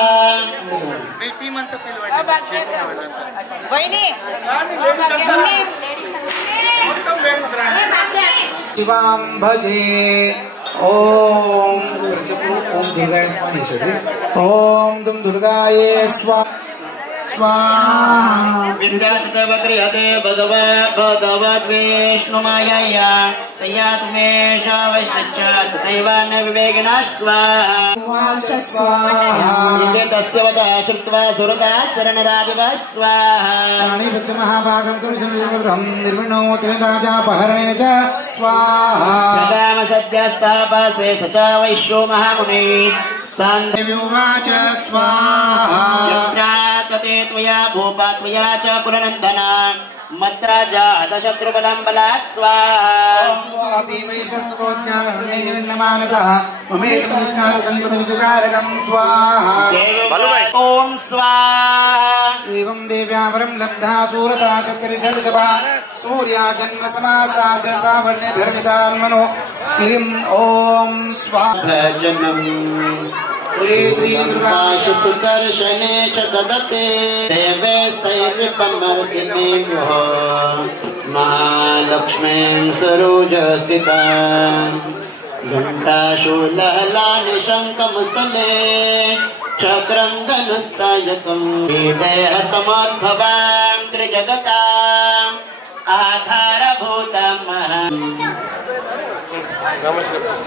वहिनी शिवां भजे ओम दुर्गाय स्वाहा ओम तुम दुर्गाय स्वाहा विद्यातवक्रियते भगवद्विष्णुमायया तयात्मेष वैश्च तथैवान विवेकिनः स्वाहा इति तस्य वचः श्रुत्वा सुरतः शरणरादिवः स्वाहा महाभागं तुलसीं निर्विणोति राजापहरणेन च स्वाहा सदाम सद्यस्तापसे स च वैश्यो महामुनिः सान्देव्युवाच स्वाहा यत्राकते त्वया भूपा त्वया च कुलनन्दना मद्राजा हतशत्रुबलं बलात् स्वाहा स्वापि वैशस्त्रोज्ञानमानसः ममेकमधिकारसङ्कृतविचकारकं स्वाहा ॐ स्वाहा एवं देव्या वरं लब्धा सूरता शतरिषर्षभा सूर्या जन्म समासाद्य सावर्ण्यभिर्मितान्मनो क्लीं ॐ स्वाहा सुदर्शने च ददते देवे सैर्विपमर्दिनीभ्यो महालक्ष्मीं सरोजस्थिता घण्टाशूलहलानि शङ्खमुसले चक्रं धनुस्सायकं देहसमोद्भवां त्रिजगताम् आधारभूतम्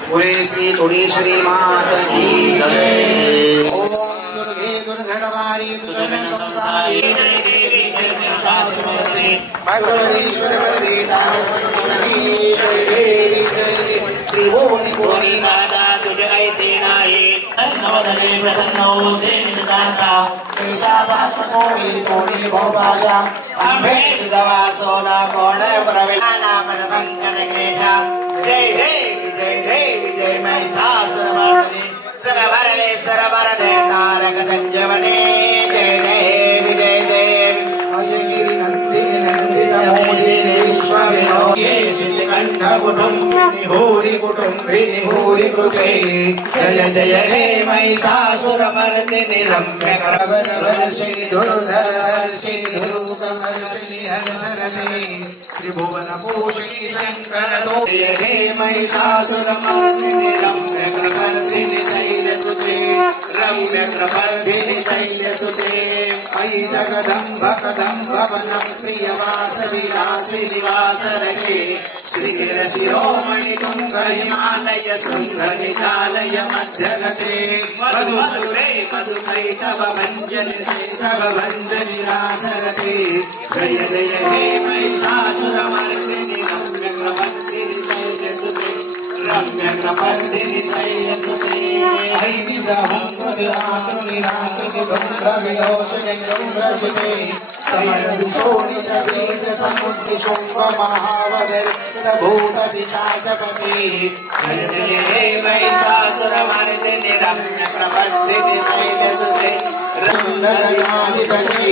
बोले श्री चोडेश्वरी माता की जय ओम दुर्गे दुर्घटवारी दुर्गम संसारी जय देवी जय महिषासुरमर्दिनी भगवतीश्वर वरदे तारक संकटहरी जय देवी त्रिभुवनी भुवनी माता तुझ ऐसी नाही नवदने प्रसन्नो सेवितदासा केशापास्पसोणी तोड़ी भवपाशा अम्भेद दवासो न कोण प्रविलाला पदपंकजकेशा जय देवी जय महिषासुरमर्दिनी सरवरदे सरवरदे तारक संजीवनी जय देवी अयगिरि नंदिनी नंदिता मोदिनी विश्वविनोदिनी श्रीकंठ कुटुंबिनी भूरि कृते जय जय हे महिषासुरमर्दिनी रम्य करवरवर्षिणि धुरधरवर्षिणि धुरुकमर्षिणि हर्षरते त्रिभुवन पोषिणि शंकर जय हे महिषासुरमर्दिनी रम्य प्रवर्धिनि शैलसुते अयि जगदम्ब कदम्ब वनं प्रियवास विलासि निवासरगे श्रीगिर शिरोमणि तुंग हिमालय शृंग निजालय मध्यगते मधुरे मधुकैटभ भंजनि सेटभ भंजनि रासरते जय जय हे महिषासुरमर्दिनि रम्य प्रवर्धिनि शैलसुते रम्य प्रवर्धिनि शैलसुते महावदूतपिशाचपति जय जय हे महिषासुरमर्दिनि रम्य प्रवर्धिनि शैलसुते रंगनाधिपति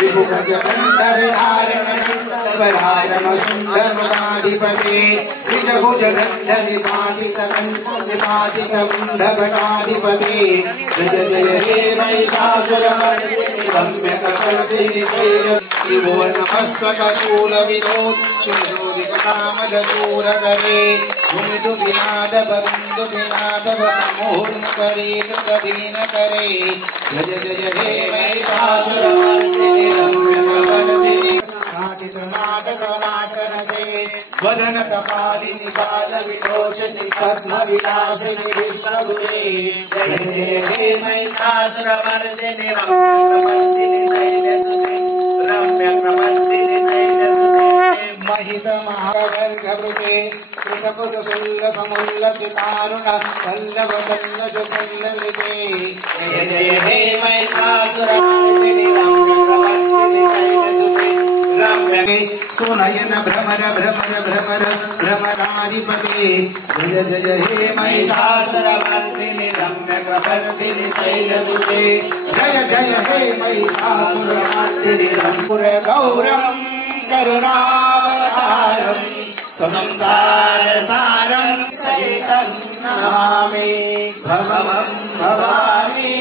विभुभजगण्डविहारणधिपति द्विजभुजगण्डनिपातितगण्डभटाधिपति जय जय हे महिषासुरमर्दिनि रम्य प्रवर्धिनि त्रिभुवनमस्तकशूलविनोद सुरजोदिपनामजपूरकरे भूमिदुभिनादबन्धुभिनादमुहुर्मुकरे कृतदीनकरे जय जय हे महिषासुरमर्दिनि रम्य प्रवर्धिनि नाटकनाटनते वदन तपालिनि बालविलोचनि पद्मविलासिनि विश्वगुरे जय जय हे महिषासुरमर्दिनि रम्य प्रवर्धिनि शैलसुते रम्य प्रवर्धिनि शैलसुते महित महावर्गवृते कृतपुरसुल्लसमुल्लसितारुण वल्लभ वल्लज सल्ललिते जय जय हे महिषासुरमर्दिनि रम्य प्रवर्धिनि शैलसुते रम्य सुनयन भ्रमर भ्रमर भ्रमर भ्रमराधिपते जय जय हे महिषासुरमर्दिनि रम्य प्रवर्धिनि शैलसुते जय जय हे महिषासुरमर्दिनि रम्पुर गौरवं करुणावतारं संसारसारं सहितं नमामि भवं भवामि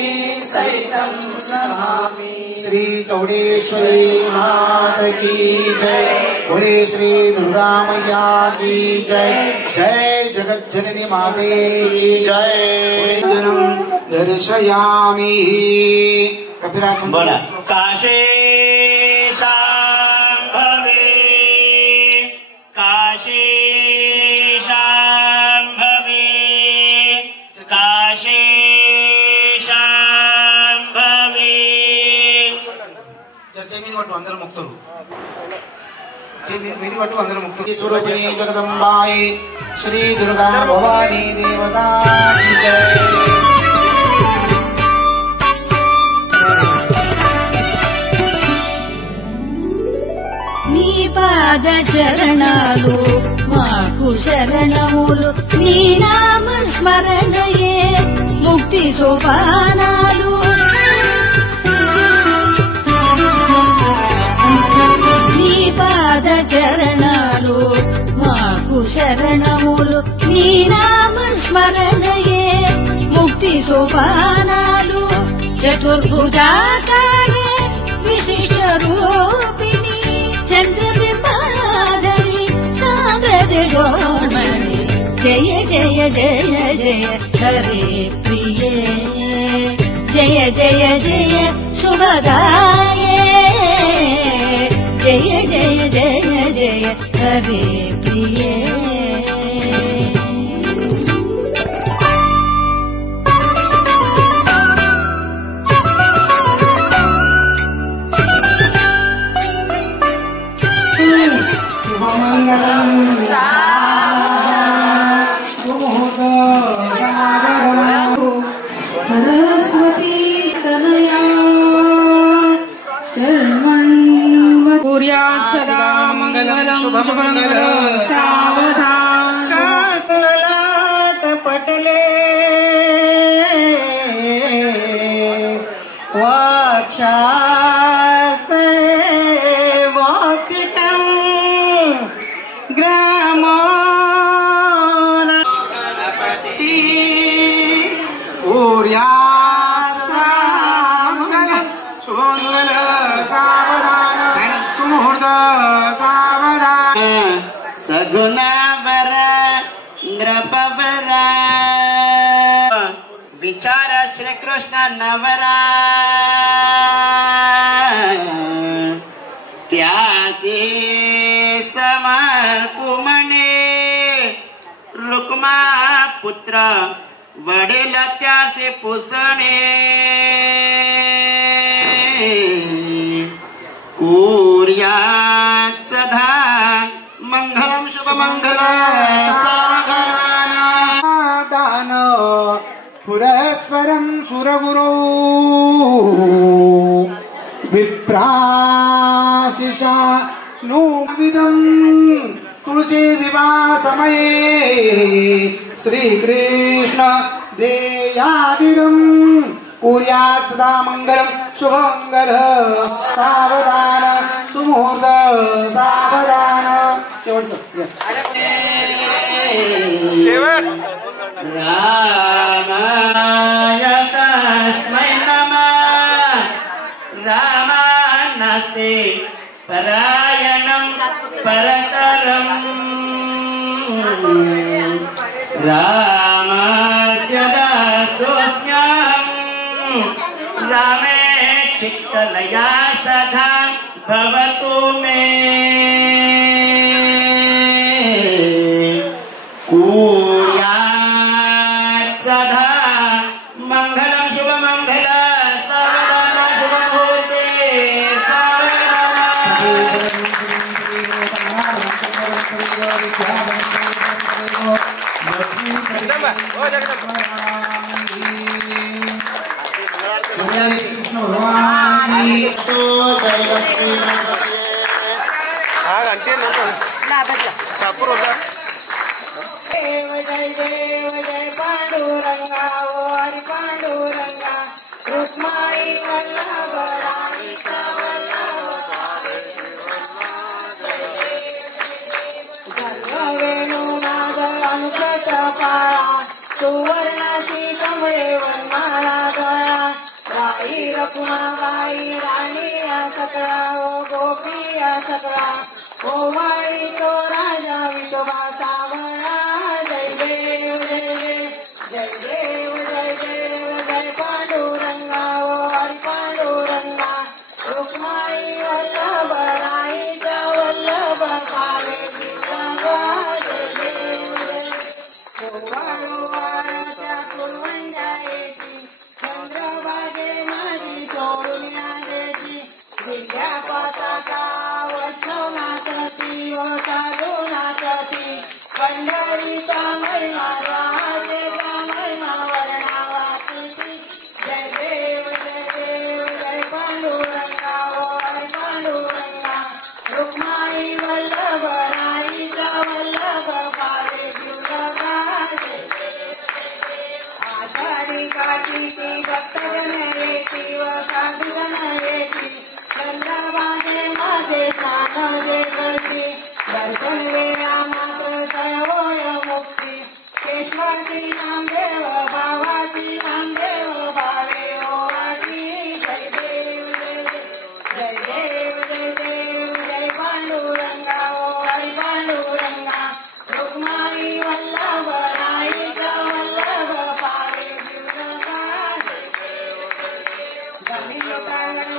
सहितं नमामि श्री चौडेश्वरी माता की जय। बोले श्री दुर्गा मैया की जय। जय जगत जननी माते की जय। जन्म दर्शयामि। कपिराज बोला काशे शांभवे काशे शांभवे काशे शांभवे। మీది పట్టు అందరూ ముక్తులు మీది పట్టు అందరూ ముక్తులు। స్వరూపిణి జగదంబాయి శ్రీ దుర్గా భవానీ దేవతా की जय। నీ పాద చరణాలు మాకు శరణములు నీ నామ స్మరణయే ముక్తి సోపానాలు నీ పాద చరణాలు మాకు శరణములు నీ నామ స్మరణయే ముక్తి సోపానాలు చతుర్భుజాకారే విశిష్ట రూపిణి చంద్రబింబాధరి సాగరగోమణి జయ జయ జయ జయ హరే ప్రియే జయ జయ జయ శుభదాయే జయ జయ జయ జయ హరే ప్రియే। सरस्वती तनया कुर्यात् सदा मंगलं शुभमंगलं सावधान। ललाट पटले वाक्षास्तले वाक्तिकं ग्रामानपति कुर्यात् मंगलं शुभमंगलं सावधान सुमुहूर्त सावधान। सगुणावर नृपवर विचार श्री कृष्ण नवरा त्यासे समर्पु म्हणे रुक्मा पुत्र वडील त्यासे पुसणे कुर्यात् सदा मंगलम शुभमंगलम दान पुरस्परं सुरगुरु विप्राशिषा नुविदं तुलसी विवाह समये श्री कृष्ण देयादिदं कुर्यात् सदा मंगलम शुभमंगलं सावधान सुमुहूर्त सावधान। रामाय तस्मै नमः रामानस्ते परायणं परतरम् रामस्य दासोऽस्म्यहं रामे चित्तलया सदा भवतु मे कुर्यात् सदा मंगलं शुभमंगलं सावधान शुभमुहूर्ते देव जय पांडुरंगा ओ हरि पांडुरंगा रुक्माई वल्लभ राणीचा वल्लभ वेणुनाद अनुसत पाळा सुवर्णाची कमळे वनमाळा गळा राई रखुमाबाई राणी सकला ओ गोपिया सकला ओ वाली तो राजा विठोबा सावळा जय देव जय देव जय देव जय देव जय पांडुरंगा ओ हरी पांडुरंगा रुक्माई वल्लभ राईचा वल्लभ भावे गंगा जय देव जय वारंवार त्या कुरवंड्या येती चंद्रभागे माझी सोडून याची दिव्या पताका वैष्णव नाचती व साधू नाचती पंढरीचा महिमा राजेचा महिमा वर्णावाची जय देव जय पांडुरंगा ओ हरी पांडुरंगा रुक्माई वल्लभ राईचा वल्लभ भावे गंगा आषाढी कार्तिकी भक्तजन येती व साधुजन येती चंद्रभागे माझे स्नान जे करती दर्शन वेळा मात्र तयवोय मुक्ती केशवाची नामदेव भावाची नामदेव भावे ओवाटी जय देव जय देव जय देव जय पांडुरंगा ओ हरी पांडुरंगा रुक्माई वल्लभ राईचा वल्लभ भावे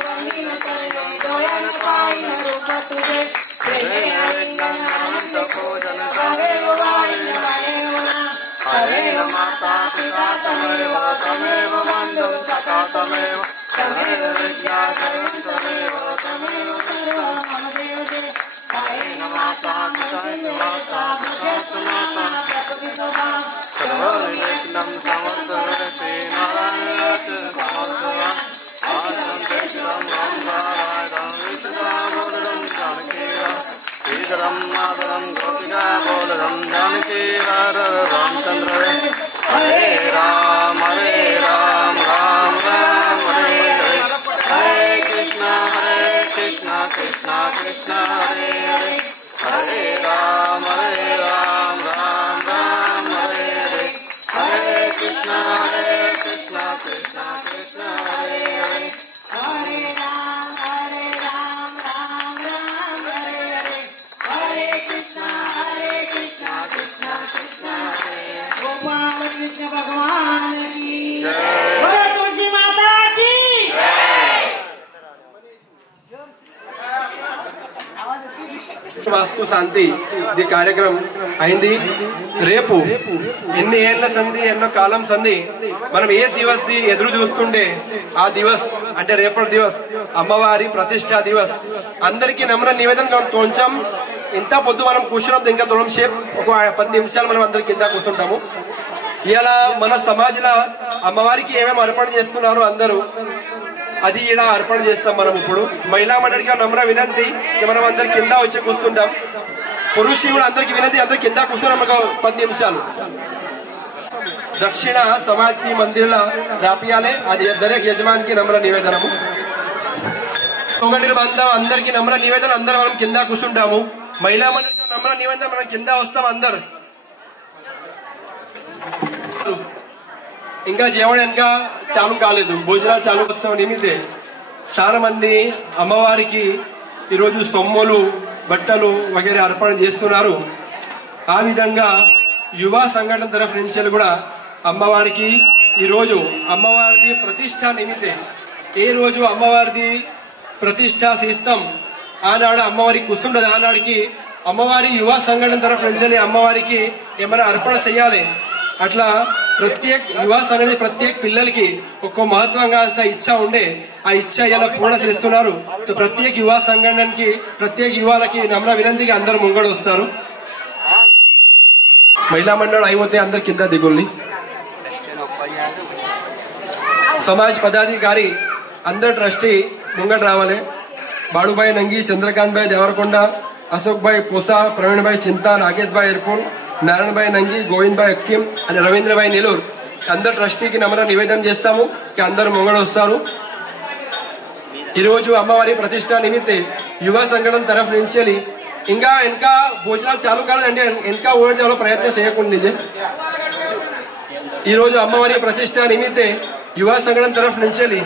वंदीन करणे डोळ्यान पाहिन रूप तुझे प्रेमे आलिंगन आनंद भोजन भावे वाळीन वाणे होना हरे माता पिता तमेव तमेव बंधु सखा तमेव तमेव विद्या सर्वं तमेव तमेव सर्वं मम देव देव हरे माता पिता माता माता प्रकृति स्वभाव सर्वनिर्विघ्नं समर्थयते नारायणात् समर्थया आदं केशवं रामनारायणं विष्णुदामोदरं जानकीरा श्रीधरं माधवं गोपिका बोधरं जानकीरा रामचंद्र हरे राम राम राम हरे हरे हरे कृष्णा कृष्णा कृष्णा हरे हरे हरे राम राम राम हरे हरे हरे कृष्णा कृष्णा कृष्णा हरे हरे हरे राम राम राम हरे हरे हरे कृष्णा कृष्णा कृष्णा हरे गोपाल कृष्ण भगवान की बोलो तुलसी माता की వాస్తు శాంతి ఇది కార్యక్రమం అయింది. రేపు ఎన్ని ఏళ్ల సంధి ఎన్నో కాలం సంధి మనం ఏ దివస్ ఎదురు చూస్తుండే ఆ దివస్ అంటే రేపటి దివస్ అమ్మవారి ప్రతిష్టా దివస్. అందరికీ నమ్ర నివేదన కొంచెం ఇంత పొద్దు మనం కూర్చున్నాం, ఇంకా తొలం సేపు ఒక 10 నిమిషాలు మనం అందరి కింద కూర్చుంటాము. ఇలా మన సమాజంలో అమ్మవారికి ఏమేమి అర్పణ చేస్తున్నారో అందరూ అది ఇలా అర్పణ చేస్తాం మనం. ఇప్పుడు మహిళా మండలిగా నమ్ర వినంతి మనం అందరి కింద వచ్చి కూర్చుంటాం. పురుషులు అందరికి వినంతి అందరి కింద కూర్చున్నాం ఒక 10 నిమిషాలు. దక్షిణ సమాధి మందిర్ల రాపియాలే అది దరేక్ యజమానికి నమ్ర నివేదనము. తొంగడి బంధం అందరికి నమ్ర నివేదన అందరం మనం కింద కూర్చుంటాము. మహిళా మండలిగా నమ్ర నివేదన మనం కింద వస్తాం అందరు. ఇంకా జీవన ఇంకా చాలు కాలేదు, భోజనాలు చాలు ఉత్సవం నిమిత్తే చాలా మంది అమ్మవారికి ఈరోజు సొమ్ములు బట్టలు వగేరే అర్పణ చేస్తున్నారు. ఆ విధంగా యువ సంఘటన తరఫు నుంచి కూడా అమ్మవారికి ఈరోజు అమ్మవారిది ప్రతిష్ట నిమిత్తే ఏ రోజు అమ్మవారిది ప్రతిష్ట చేస్తాం ఆనాడు అమ్మవారికి కూర్చుండదు. ఆనాడికి అమ్మవారి యువ సంఘటన తరఫు నుంచి అమ్మవారికి ఏమైనా అర్పణ చేయాలి. అట్లా ప్రత్యేక యువ సంఘటన ప్రత్యేక పిల్లలకి ఒక్క మహత్వంగా ఇచ్చా ఉండే ఆ ఇచ్చ ఇలా పూర్ణ చేస్తున్నారు. ప్రత్యేక యువ సంఘటనకి ప్రత్యేక యువాలకి నమ్ర వినంతిగా అందరు ముంగడు వస్తారు. మహిళా మండలి అయిపోతే అందరు కింద దిగుల్ని. సమాజ్ పదాధికారి అందరు ట్రస్టీ ముంగడు రావాలి. బాడుభాయ్ నంగి, చంద్రకాంత్ భాయ్ దేవరకొండ, అశోక్ భాయ్ పోసా, ప్రవీణ్ భాయ్ చింతా, నాగేష్ భాయ్ ఎర్పూల్, నారాయణ భాయ్ నంగి, గోవింద్ భాయ్ అక్కిం అని రవీంద్ర భాయ్ నెల్లూరు అందరు ట్రస్టీకి నమ్ర నివేదన చేస్తాము. అందరు ముంగడు వస్తారు. ఈరోజు అమ్మవారి ప్రతిష్ట నిమిత్తే యువ సంఘటన తరఫు నుంచి ఇంకా వెనక భోజనాలు చాలు కాలేదంటే వెనక ఓడించాలో ప్రయత్నం చేయకుండా ఈరోజు అమ్మవారి ప్రతిష్ట నిమిత్తే యువ సంఘటన తరఫు నుంచి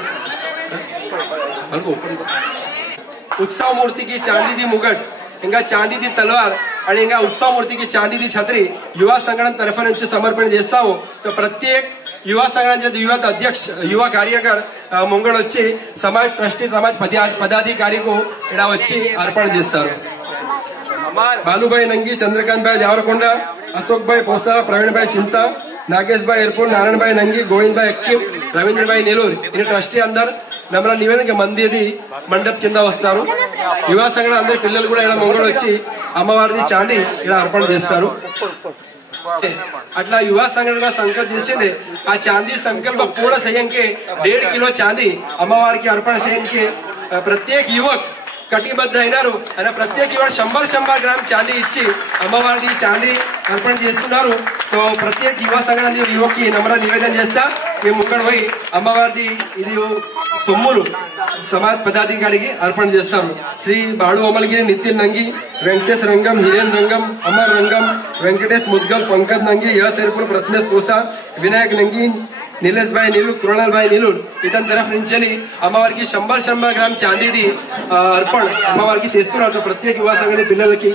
उत्सव मूर्तीची चांदीची मुगट, हिंगा चांदीची तलवार आणि हिंगा उत्सव मूर्तीची चांदीची छत्री युवा संघटनेतर्फे यांचे समर्पण చేస్తాము. तो प्रत्येक युवा संघटनेचे युवा अध्यक्ष युवा कार्यकर ముంగళ వచ్చి సమాజ్ ట్రస్టీ సమాజ్ పదాధికారికి ఇక్కడ వచ్చి అర్పణ చేస్తారు. बालूभाई नंगी, चंद्रकांत भाई देवरकोंड, अशोक भाई पोसा, प्रवीण भाई चिंता, नागेश भाई एयरपोर्ट, नारायण भाई नंगी, गोविंद भाई अक्कीम, रवींद्र भाई नेलूर इन ट्रस्टी अंदर नम्र निवेदन मंदी मंडप కింద వస్తారు. యువ సంఘం అందరి పిల్లలు కూడా ఇక్కడ ముంగడు వచ్చి అమ్మవారిది చాంది ఇక్కడ అర్పణ చేస్తారు. అట్లా యువ సంఘటన సంకల్ప చేసింది ఆ చాంदी संकल्प पूर्ण सयंके 1.5 किलो चांदी అమ్మవారికి అర్పణ చేయడానికి प्रत्येक युवक कटिबद्ध అయినారు. અને प्रत्येक युवक 100 ग्राम चांदी ఇచ్చి అమ్మవారికి చాంदी అర్పణ చేస్తున్నారు. तो प्रत्येक युवा సంఘటన युवक की नम्र निवेदन చేస్తా ఈ ముంగడు పోయి అమ్మవారికి ఇది సొమ్ములు సమాజ్ పదాధికారికి అర్పణ చేస్తారు. శ్రీ బాడు అమలగిరి, నితిన్ నంగి, వెంకటేశ్ రంగం, హిరేన్ రంగం, అమర్ రంగం, వెంకటేశ్ ముద్గల్, పంకజ్ నంగి, यश एयरपोर्ट, प्रथमेश पोसा, विनायक नंगी, नीलेश भाई नीलू, कृणाल भाई नीलू इतन तरफ నుంచి అమ్మవారికి 100 గ్రామ్ చాందీది అర్పణ అమ్మవారికి చేస్తున్నారు. ప్రత్యేక యువ సంఘటన పిల్లలకి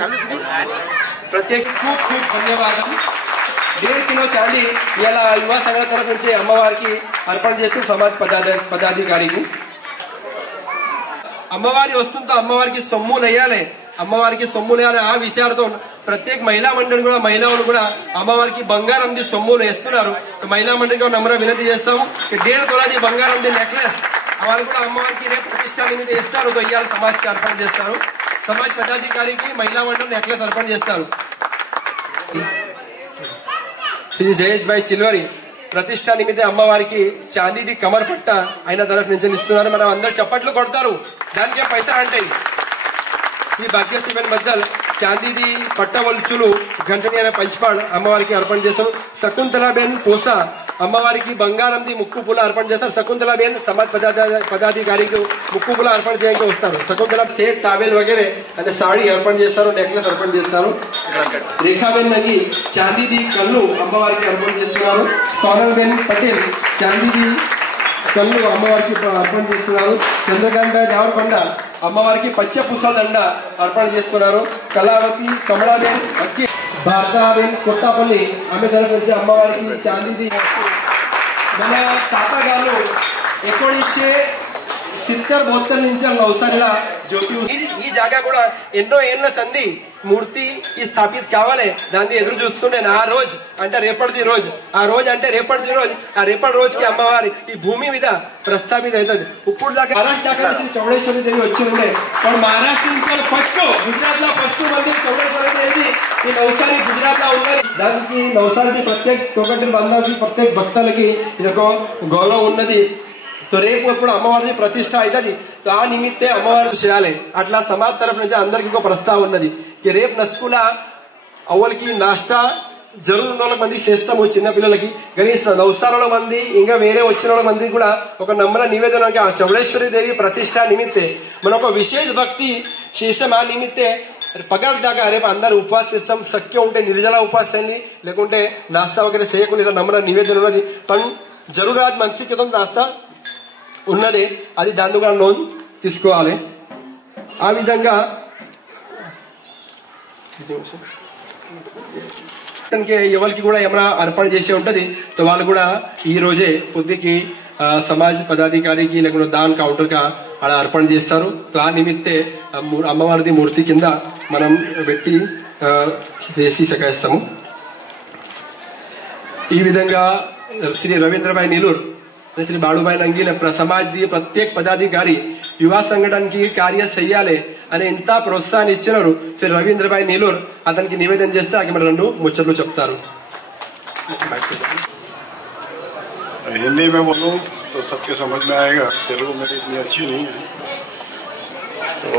ప్రత్యేక खूप ధన్యవాదాలు. 1.5 किलो చాందీ ఇలా యువ సంఘటన తరఫు నుంచి అమ్మవారికి అర్పణ చేస్తూ సమాజ్ పదాధికారికి అమ్మవారి వస్తుందో అమ్మవారికి సొమ్ములు వేయాలి, అమ్మవారికి సొమ్ములు వేయాలి ఆ విచారంతో ప్రత్యేక మహిళా మండలి కూడా మహిళలు కూడా అమ్మవారికి బంగారంది సొమ్ములు వేస్తున్నారు. మహిళా మండలికి నమ్ర వినతి చేస్తాము. 1.5 తోలాది బంగారంది నెక్లెస్ వాళ్ళు కూడా అమ్మవారికి రేపు ప్రతిష్ఠా నిమిత్తం ఇస్తారు. ఇవాళ సమాజ్కి అర్పణ చేస్తారు. సమాజ్ పదాధికారికి మహిళా మండలి నెక్లెస్ అర్పణ చేస్తారు. శ్రీ జయేష్ భాయ్ చిల్వరి ప్రతిష్ఠా నిమిత్తం అమ్మవారికి చాందీది కమర్ పట్ట ఆయన తరఫు నుంచి ఇస్తున్నారు. మనం అందరు చప్పట్లు కొడతారు, దానికి పైసలు అంటాయి. శ్రీ భాగ్యశ్రీబెన్ బద్దల్ చాందీది పట్టవలుచులు గంటని అనే పంచపాడ్ అమ్మవారికి అర్పణ చేస్తారు. శకుంతలాబేన్ పోసా అమ్మవారికి బంగారంది ముక్కు పూల అర్పణ చేస్తారు. శకుంతలాబేన్ సమాజ్ పదాధికారికి ముక్కు పూల అర్పణ చేయడానికి వస్తారు. శకుంతలా సేట్ టావెల్ వగేరే అంటే సాడీ అర్పణ చేస్తారు, నెక్లెస్ అర్పణ చేస్తారు. రేఖాబేన్ నంగి చాందీది కళ్ళు అమ్మవారికి అర్పణ చేస్తున్నారు. సోనల్బేన్ పటేల్ చాందీది కళ్ళు అమ్మవారికి అర్పణ చేస్తున్నారు. చంద్రకాంత్ భాయ్ దేవరకొండ అమ్మవారికి పచ్చ పుసల దండ అర్పణ చేస్తున్నారు. కళావతి కమలాబేన్ అక్కి, భారతాబేన్ కొత్తపల్లి ఆమె తరఫు నుంచి అమ్మవారికి చాందీది. మన తాతగారు 1970-72 నుంచి నవసారిలా జ్యోతి ఈ జాగా కూడా ఎన్నో ఏళ్ళ సంధి మూర్తి ఈ స్థాపిత కావాలి దాన్ని ఎదురు చూస్తుండే. ఆ రోజు అంటే రేపటిది రోజు, ఆ రోజు అంటే రేపటిది రోజు, ఆ రేపటి రోజుకి అమ్మవారి ఈ భూమి మీద ప్రస్థాపిత అవుతుంది. ఇప్పుడు దాకా మహారాష్ట్ర దాకా చౌడేశ్వరి దేవి వచ్చి ఉండే, కానీ మహారాష్ట్ర నుంచి ఫస్ట్ గుజరాత్ లో ఫస్ట్ మంది చౌడేశ్వరి దేవి ఈ నవసారి గుజరాత్ లో ఉన్నారు. దానికి నవసారి ప్రత్యేక తొగటి బంధానికి ప్రత్యేక భక్తులకి ఇదొక గౌరవం ఉన్నది. రేపు ఇప్పుడు అమ్మవారి ప్రతిష్ట అవుతుంది. ఆ నిమిత్తే అమ్మవారి చేయాలి. అట్లా సమాజ్ తరఫు నుంచి అందరికి ఒక ప్రస్తావన ఉన్నది. రేపు నస్కులా అవల్కి నాష్టా జరుగుతున్న మందికి చేస్తాము చిన్నపిల్లలకి. కానీ నవసారాల మంది ఇంకా వేరే వచ్చిన మంది కూడా ఒక నమ్మల నివేదన చౌడేశ్వరి దేవి ప్రతిష్ట నిమిత్తే మన ఒక విశేష భక్తి శేషం ఆ నిమిత్తే పగడ దాకా రేపు అందరు ఉపవాస చేస్తాం. శక్యం ఉంటే నిర్జల ఉపవాస చేయండి, లేకుంటే నాస్తా వగేరే చేయకుండా నమ్మల నివేదన ఉన్నది. పన్ జరూరాత్ మనిషికి నాస్తా ఉన్నది, అది దాని కూడా లోన్ తీసుకోవాలి. ఆ విధంగా ఎవరికి కూడా ఏమైనా అర్పణ చేసే ఉంటది. తో వాళ్ళు కూడా ఈ రోజే పొద్దుకి సమాజ్ పదాధికారికి లేకుంటే దాన్ కౌంటర్ కా అలా అర్పణ చేస్తారు. తో ఆ నిమిత్తే అమ్మవారిది మూర్తి కింద మనం పెట్టి చేసి సకాయిస్తాము. ఈ విధంగా శ్రీ रवींद्र भाई नीलूर, श्री बाळूभाई नंगी समाज प्रत्येक पदाधिकारी युवा संघटन की कार्य చెయ్యాలి అని ఇంత ప్రోత్సాహం ఇచ్చినారు. శ్రీ रवींद्र भाई नीलूर అతనికి నివేదన చేస్తే ఆకి మన రెండు ముచ్చట్లు చెప్తారు. हिंदी में बोलूं तो सबके समझ में आएगा, तेलुगु मेरी इतनी अच्छी नहीं है. तो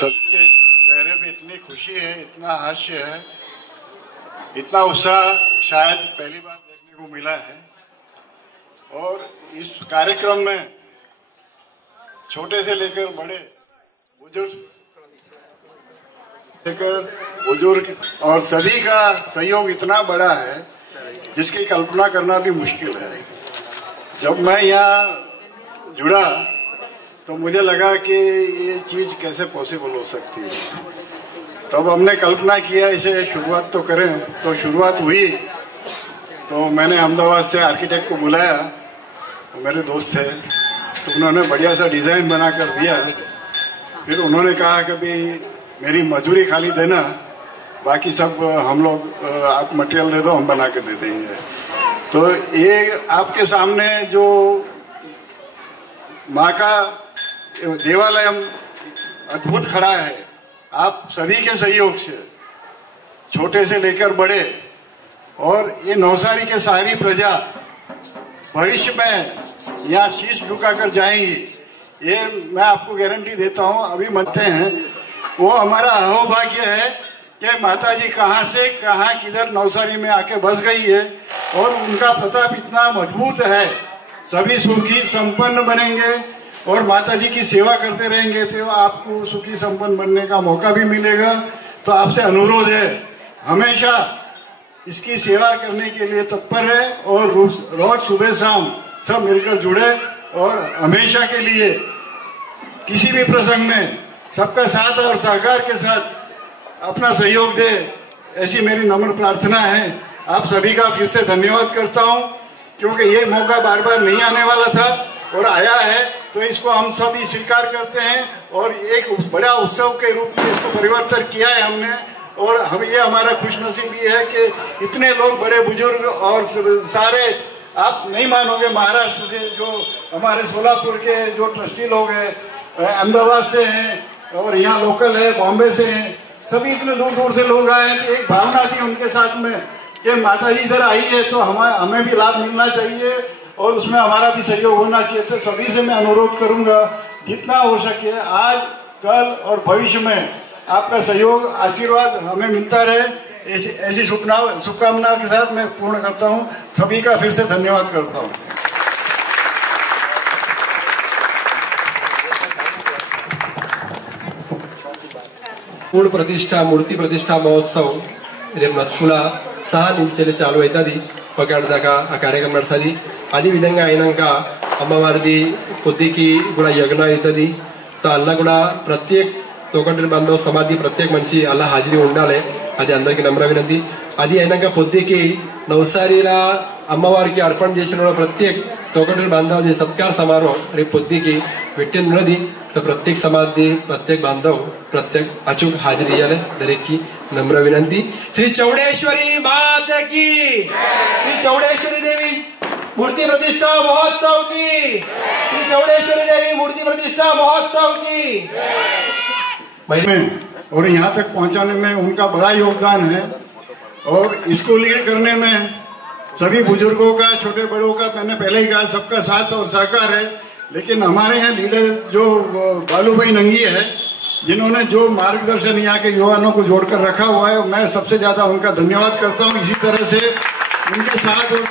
सबके चेहरे पे इतनी खुशी है, इतना हास्य है, इतना उत्साह शायद पहली बार देखने को मिला है. और इस कार्यक्रम में छोटे से लेकर बड़े बुजुर्ग और सभी का सहयोग इतना बड़ा है जिसकी कल्पना करना भी मुश्किल है. जब मैं यहाँ जुड़ा तो मुझे लगा कि ये चीज़ कैसे पॉसिबल हो सकती है। तब हमने कल्पना किया इसे शुरुआत तो करें, तो शुरुआत हुई। तो मैंने अहमदाबाद से आर्किटेक्ट को बुलाया, वो मेरे दोस्त थे, तो उन्होंने बढ़िया सा डिज़ाइन बना कर दिया। फिर उन्होंने कहा कि भाई मेरी मजदूरी खाली देना, बाकी सब हम लोग आप मटेरियल दे दो, हम बना के दे देंगे। तो ये आपके सामने जो माँ का देवालय अद्भुत खड़ा है, आप सभी के सहयोग से, छोटे से लेकर बड़े, और ये नवसारी के सारी प्रजा भविष्य में यहाँ शीश झुकाकर जाएंगी, ये मैं आपको गारंटी देता हूँ। अभी मरते हैं, वो हमारा अहोभाग्य है कि माता जी कहाँ से कहाँ किधर नवसारी में आके बस गई है, और उनका प्रताप इतना मजबूत है। सभी सुखी संपन्न बनेंगे और माता जी की सेवा करते रहेंगे तो आपको सुखी संपन्न बनने का मौका भी मिलेगा। तो आपसे अनुरोध है, हमेशा इसकी सेवा करने के लिए तत्पर है, और रोज सुबह शाम सब मिलकर जुड़े, और हमेशा के लिए किसी भी प्रसंग में सबका साथ और सहकार के साथ अपना सहयोग दे, ऐसी मेरी नम्र प्रार्थना है। आप सभी का फिर से धन्यवाद करता हूं, क्योंकि ये मौका बार बार नहीं आने वाला था और आया है, तो इसको हम सभी स्वीकार करते हैं और एक बड़ा उत्सव के रूप में इसको परिवर्तन किया है हमने। और हम ये हमारा खुशनसीबी है कि इतने लोग बड़े बुजुर्ग और सारे, आप नहीं मानोगे, महाराष्ट्र से जो हमारे सोलापुर के जो ट्रस्टी लोग हैं, अहमदाबाद से हैं और यहाँ लोकल है, बॉम्बे से हैं, सभी इतने दूर दूर से लोग आए हैं। एक भावना थी उनके साथ में कि माता जी इधर आई है तो हमें भी लाभ मिलना चाहिए और उसमें हमारा भी सहयोग होना चाहिए। तो सभी से मैं अनुरोध करूंगा, जितना हो सके आज, कल और भविष्य में आपका सहयोग, आशीर्वाद हमें मिलता रहे। ऐसी शुभकामना के साथ मैं पूर्ण करता हूँ। सभी का फिर से धन्यवाद करता हूँ। पूर्ण प्रतिष्ठा, मूर्ति प्रतिष्ठा महोत्सव రేపు నస్కుల 6 నుంచి చాలు అవుతుంది, 11 దాకా ఆ కార్యక్రమం నడుస్తుంది. అదే విధంగా అయినాక అమ్మవారిది పొద్దుకి కూడా యజ్ఞ అవుతుంది. అల్లా కూడా ప్రత్యేక తోకంటి బంధం సమాధి ప్రత్యేక మనిషి అల్లా హాజరీ ఉండాలి, అది అందరికీ నమ్ర వినంతి. అది అయినాక పొద్దుకి నవసారీలా అమ్మవారికి అర్పణ చేసిన ప్రత్యేక తోకంటి బాంధव सत्कार समारोह రేపు పొద్దుకి పెట్టినది. तो प्रत्येक समाधी, प्रत्येक बांधव, प्रत्येक अचूक हाजिरी याले दरेक की नम्र विनंती. श्री चौडेश्वरी माता की, श्री चौडेश्वरी देवी मूर्ति प्रतिष्ठा महोत्सव की, श्री चौडेश्वरी देवी मूर्ति प्रतिष्ठा महोत्सव की. और यहाँ तक पहुँचाने में उनका बड़ा योगदान है, और इसको लीड करने में सभी बुजुर्गों का, छोटे बड़ों का, मैंने पहले ही कहा, सबका साथ और सहकार है. लेकिन हमारे यहाँ लीडर जो बालू भाई नंगी है, जिन्होंने जो मार्गदर्शन यहाँ के युवाओं को जोड़कर रखा हुआ है, मैं सबसे ज़्यादा उनका धन्यवाद करता हूँ. इसी तरह से उनके साथ और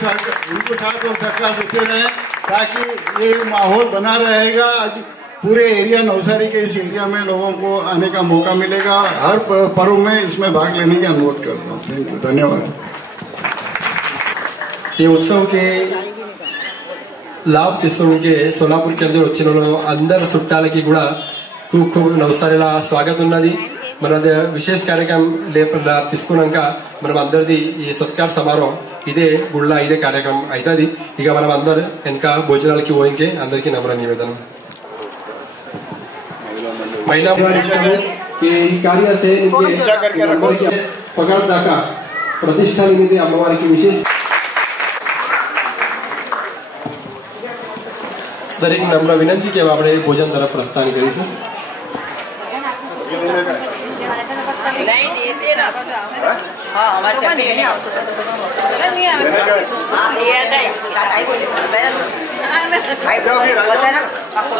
सहकार देते रहें, ताकि ये माहौल बना रहेगा. आज पूरे एरिया नवसारी के इस एरिया में लोगों को आने का मौका मिलेगा. हर पर्व में इसमें भाग लेने की अनुरोध करता हूँ. थैंक यू, धन्यवाद. ये उत्सव के लाभ తీసుకుంటే సోలాపూర్ కి వచ్చిన అందరు చుట్టాలకి కూడా खूब खूब నవసారిలా స్వాగతం ఉన్నది. మన విశేష కార్యక్రమం తీసుకున్నాక మనం అందరిది ఈ సత్కార సమారోహం ఇదే గుళ్ళ ఇదే కార్యక్రమం అవుతుంది. ఇక మనం అందరు వెనక భోజనాలకి పోయింకే అందరికీ నమ్ర నివేదనం. महिला के कार्य से पगार दाका प्रतिष्ठा निमित्त अम्मवारी की विशेष दरेक नम्र विनंती के આપણે ભોજન તરફ પ્રસ્થાન કરીશું. हाँ हमारे साथ नहीं है हाँ ये नहीं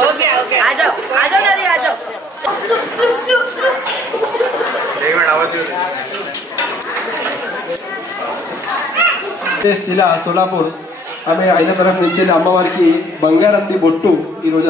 ओके ओके आ जाओ दादी आ जाओ. శిలా సోలాపూర్ ఆమె అయిన తరఫు నుంచి అమ్మవారికి బంగారంది బొట్టు ఈ రోజు